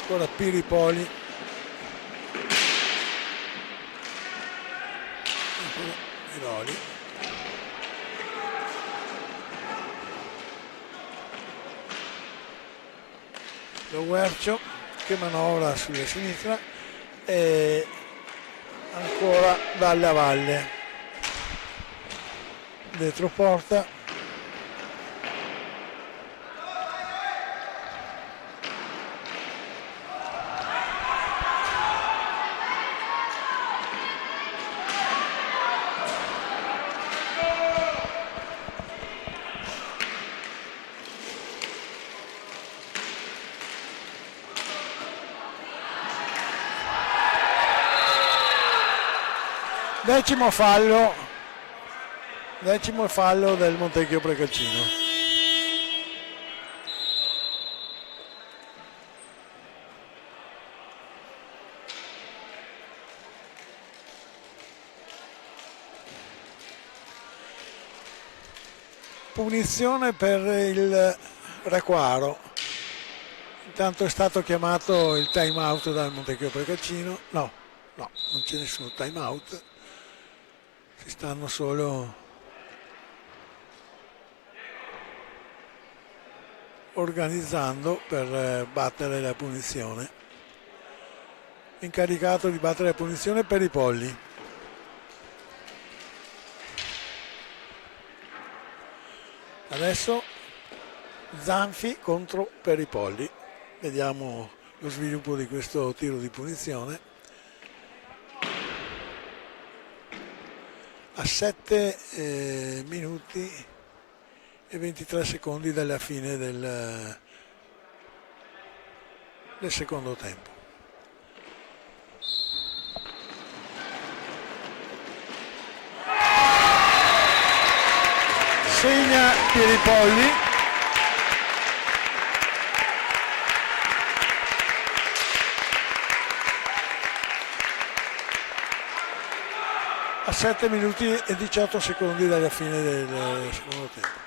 ancora Piripoli, Piroli, lo Guercio che manovra sulla sinistra e ancora Dalle a Valle, dentro porta, decimo fallo del Montecchio Precalcino. Punizione per il Requaro. Intanto è stato chiamato il time out dal Montecchio Precalcino. No, non c'è nessun time out. Si stanno solo organizzando per battere la punizione. Incaricato di battere la punizione per i Polli. Adesso Zanfi contro Peripolli. Vediamo lo sviluppo di questo tiro di punizione. A 7 minuti e 23 secondi dalla fine del secondo tempo. Segna Piripolli. A 7 minuti e 18 secondi dalla fine del secondo tempo.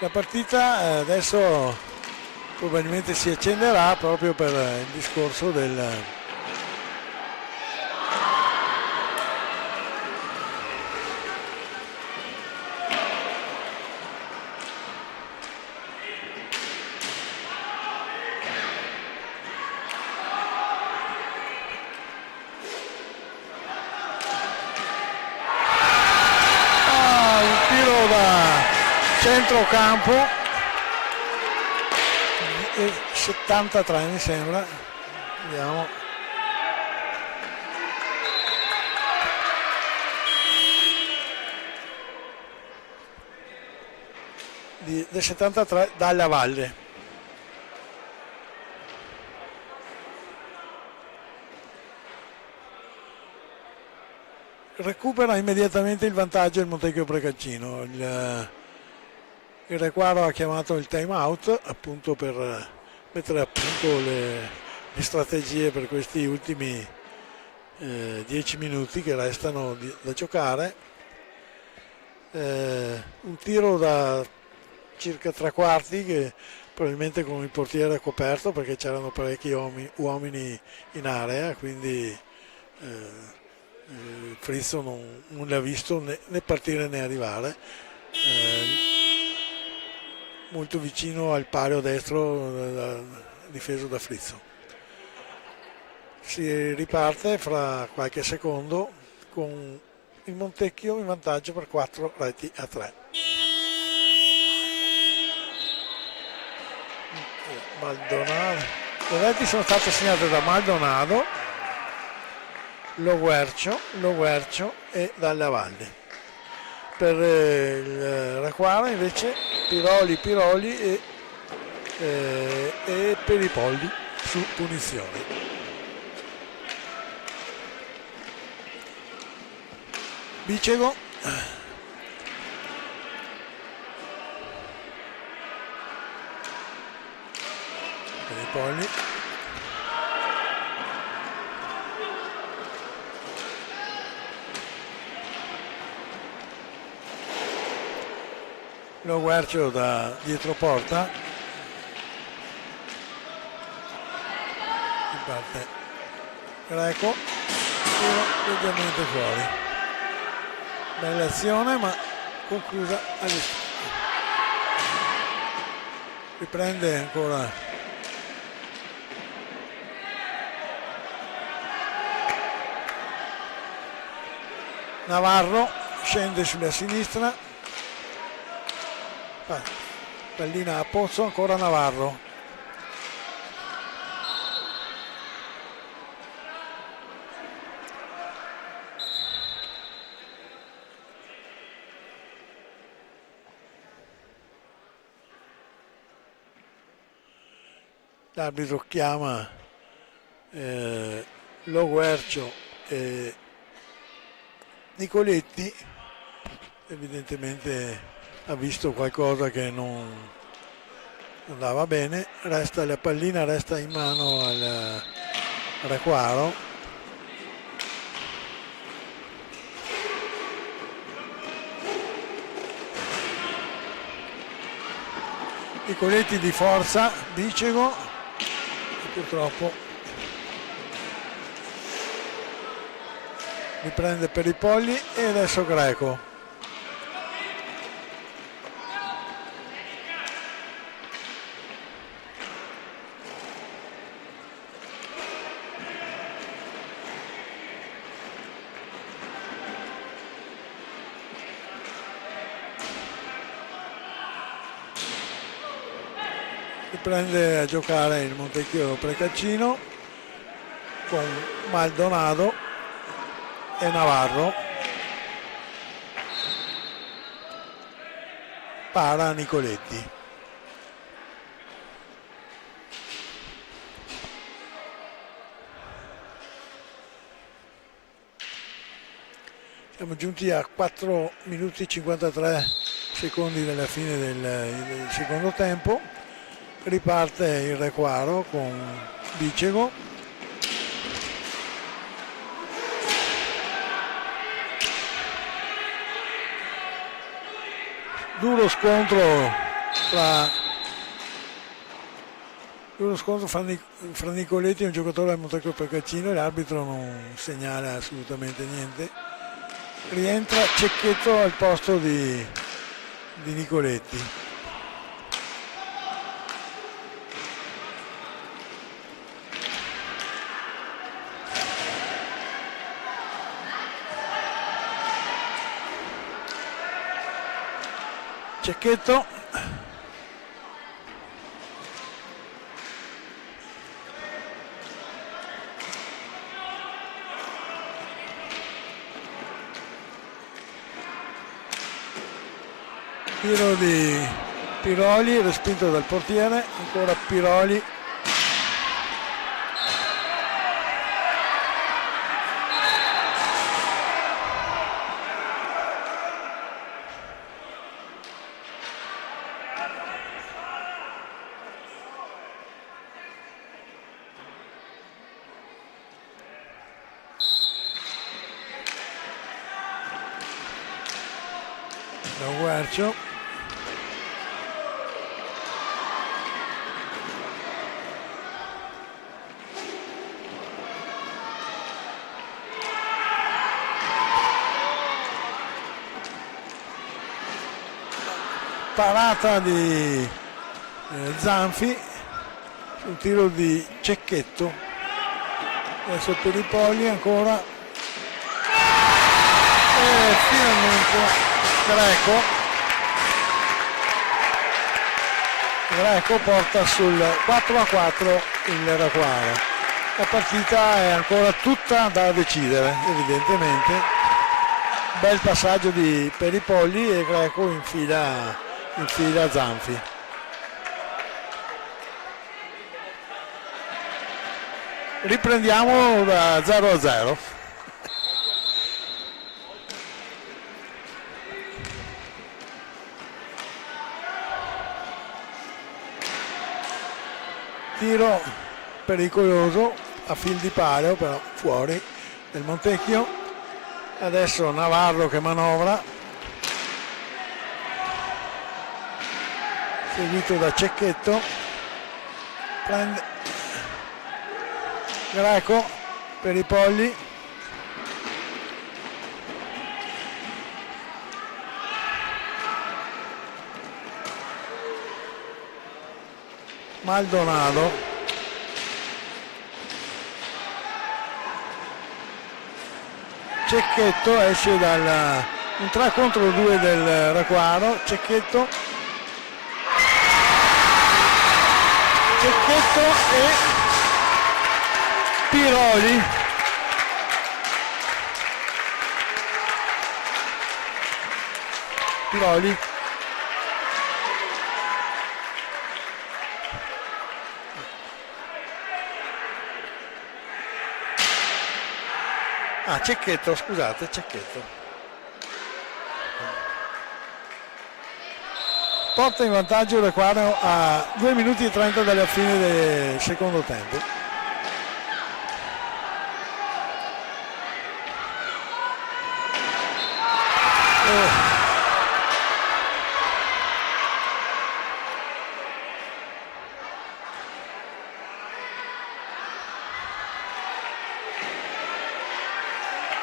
La partita adesso probabilmente si accenderà proprio per il discorso del centrocampo, 73 mi sembra, vediamo. Del 73 Dalle a Valle. Recupera immediatamente il vantaggio il Montecchio Precalcino. Il Requaro ha chiamato il time out appunto per mettere a punto le strategie per questi ultimi 10 minuti che restano da giocare. Un tiro da circa 3/4 che probabilmente con il portiere coperto perché c'erano parecchi uomini in area, quindi Frizzo non li ha visto né partire né arrivare. Molto vicino al palo destro difeso da Frizzo. Si riparte fra qualche secondo con il Montecchio in vantaggio per 4-3. Maldonado. Le reti sono state segnate da Maldonado, Lo Guercio e Dalle a Valle. Per il Requaro invece Piroli e Peripolli su punizioni. Bicego, Peripolli, Lo Guercio da dietro porta, parte Greco, tiro leggermente fuori, bella azione ma conclusa all'esterno. Riprende ancora Navarro, scende sulla sinistra, pallina a pozzo, ancora Navarro. L'arbitro chiama Lo Guercio e Nicoletti, evidentemente ha visto qualcosa che non andava bene, la pallina resta in mano al Requaro. Nicoletti di forza, Bicego, purtroppo riprende per i polli e adesso Greco. Riprende a giocare il Montecchio Precalcino con Maldonado e Navarro. Para Nicoletti. Siamo giunti a 4 minuti e 53 secondi dalla fine del secondo tempo. Riparte il Requaro con Bicego. Duro scontro fra Nicoletti e un giocatore del Montecchio Precalcino e l'arbitro non segnala assolutamente niente. Rientra Cecchetto al posto di Nicoletti. Cecchetto, tiro di Piroli, respinto dal portiere, ancora Piroli. Guercio, parata di Zanfi sul tiro di Cecchetto. Adesso per i polli ancora e finalmente Greco porta sul 4-4 il Requaro. La partita è ancora tutta da decidere, evidentemente. Bel passaggio di Peripolli e Greco infila Zanfi. Riprendiamo da 0-0. Tiro pericoloso a fil di palo, però fuori del Montecchio. Adesso Navarro che manovra, seguito da Cecchetto, prende Greco per i polli, Maldonado, Cecchetto esce dal un 3 contro 2 del Requaro, Cecchetto e Piroli. Cecchetto, scusate, Cecchetto. Porta in vantaggio il Requaro a 2 minuti e 30 dalla fine del secondo tempo.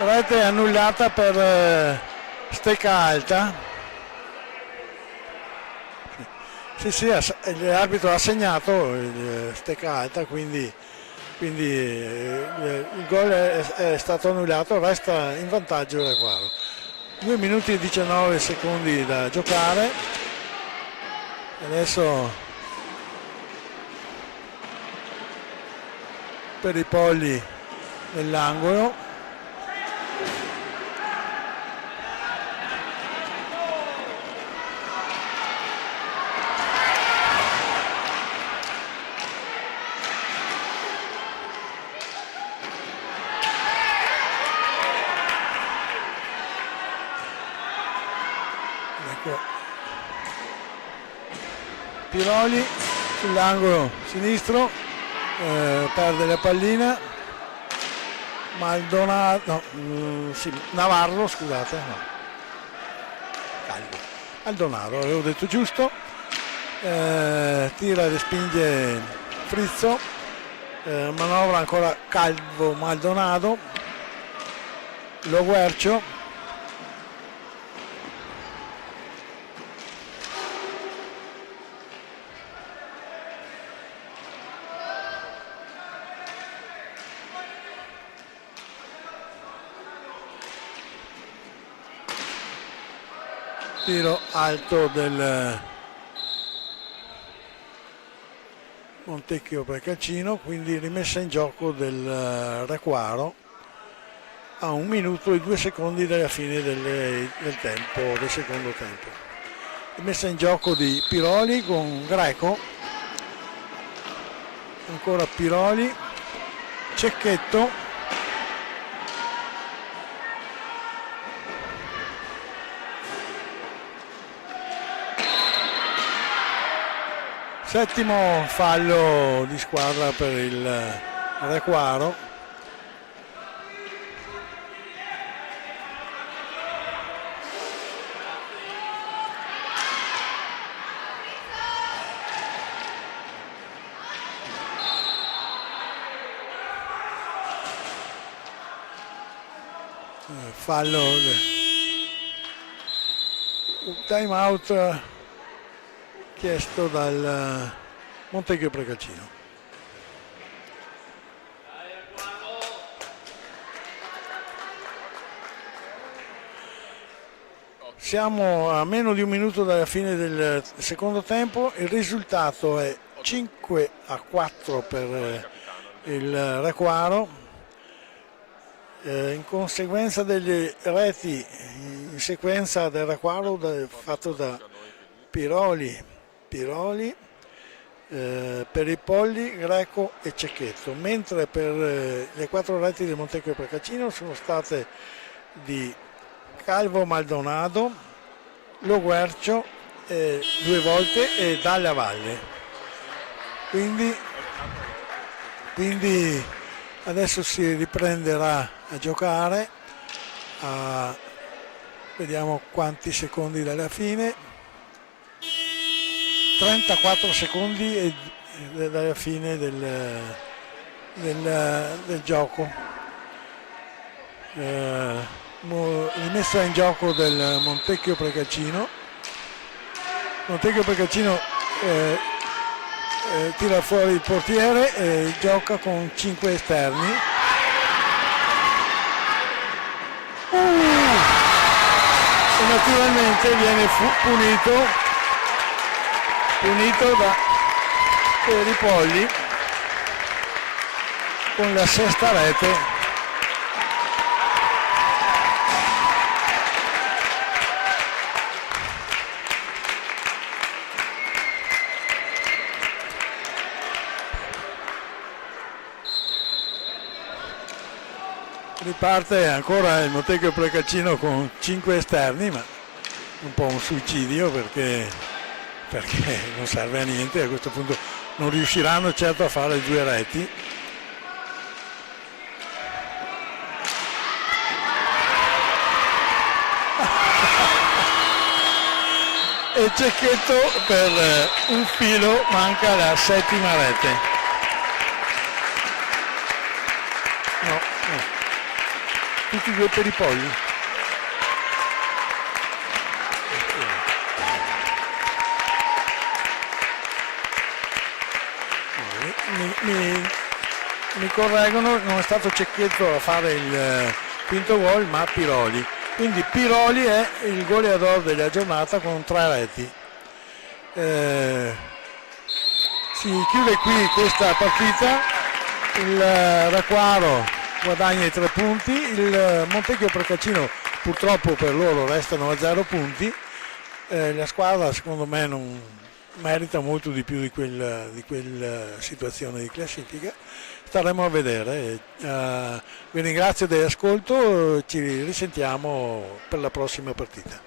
Rete annullata per stecca alta. Sì, l'arbitro ha segnato stecca alta, quindi il gol è stato annullato, resta in vantaggio il Requaro. 2 minuti e 19 secondi da giocare. Adesso per i polli nell'angolo. Piroli sull'angolo sinistro, perde la pallina, Maldonado, Navarro, scusate, no. Maldonado, avevo detto giusto, tira e respinge Frizzo, manovra ancora Calvo Maldonado, lo Guercio. Tiro alto del Montecchio Precaccino, quindi rimessa in gioco del Requaro a 1 minuto e 2 secondi dalla fine del secondo tempo. Rimessa in gioco di Piroli con Greco, ancora Piroli, Cecchetto, settimo fallo di squadra per il Requaro. Fallo, time out chiesto dal Montecchio Precaccino. Siamo a meno di 1 minuto dalla fine del secondo tempo, il risultato è 5-4 per il Requaro. In conseguenza delle reti in sequenza del Requaro fatto da Piroli, per i polli Greco e Cecchetto, mentre per le 4 reti del Montecchio Precaccino sono state di Calvo Maldonado, Lo Guercio 2 volte e Dalla Valle. Quindi adesso si riprenderà a giocare, vediamo quanti secondi dalla fine, 34 secondi dalla fine del gioco. Rimessa in gioco del Montecchio Precaccino. Montecchio Precaccino tira fuori il portiere e gioca con 5 esterni. E naturalmente viene punito da Peripolli con la sesta rete. Riparte ancora il Montecchio Precaccino con 5 esterni, ma un po' un suicidio perché non serve a niente, a questo punto non riusciranno certo a fare 2 reti. E Cecchetto per un filo manca la settima rete. No. Tutti e 2 per i polli. Mi correggono, non è stato Cecchetto a fare il quinto gol, ma Piroli. Quindi Piroli è il goleador della giornata con 3 reti. Si chiude qui questa partita. Il Racquaro guadagna i 3 punti, il Montecchio Precaccino purtroppo per loro restano a 0 punti. La squadra secondo me non merita molto di più di quella situazione di classifica. Staremo a vedere. Vi ringrazio dell'ascolto, ci risentiamo per la prossima partita.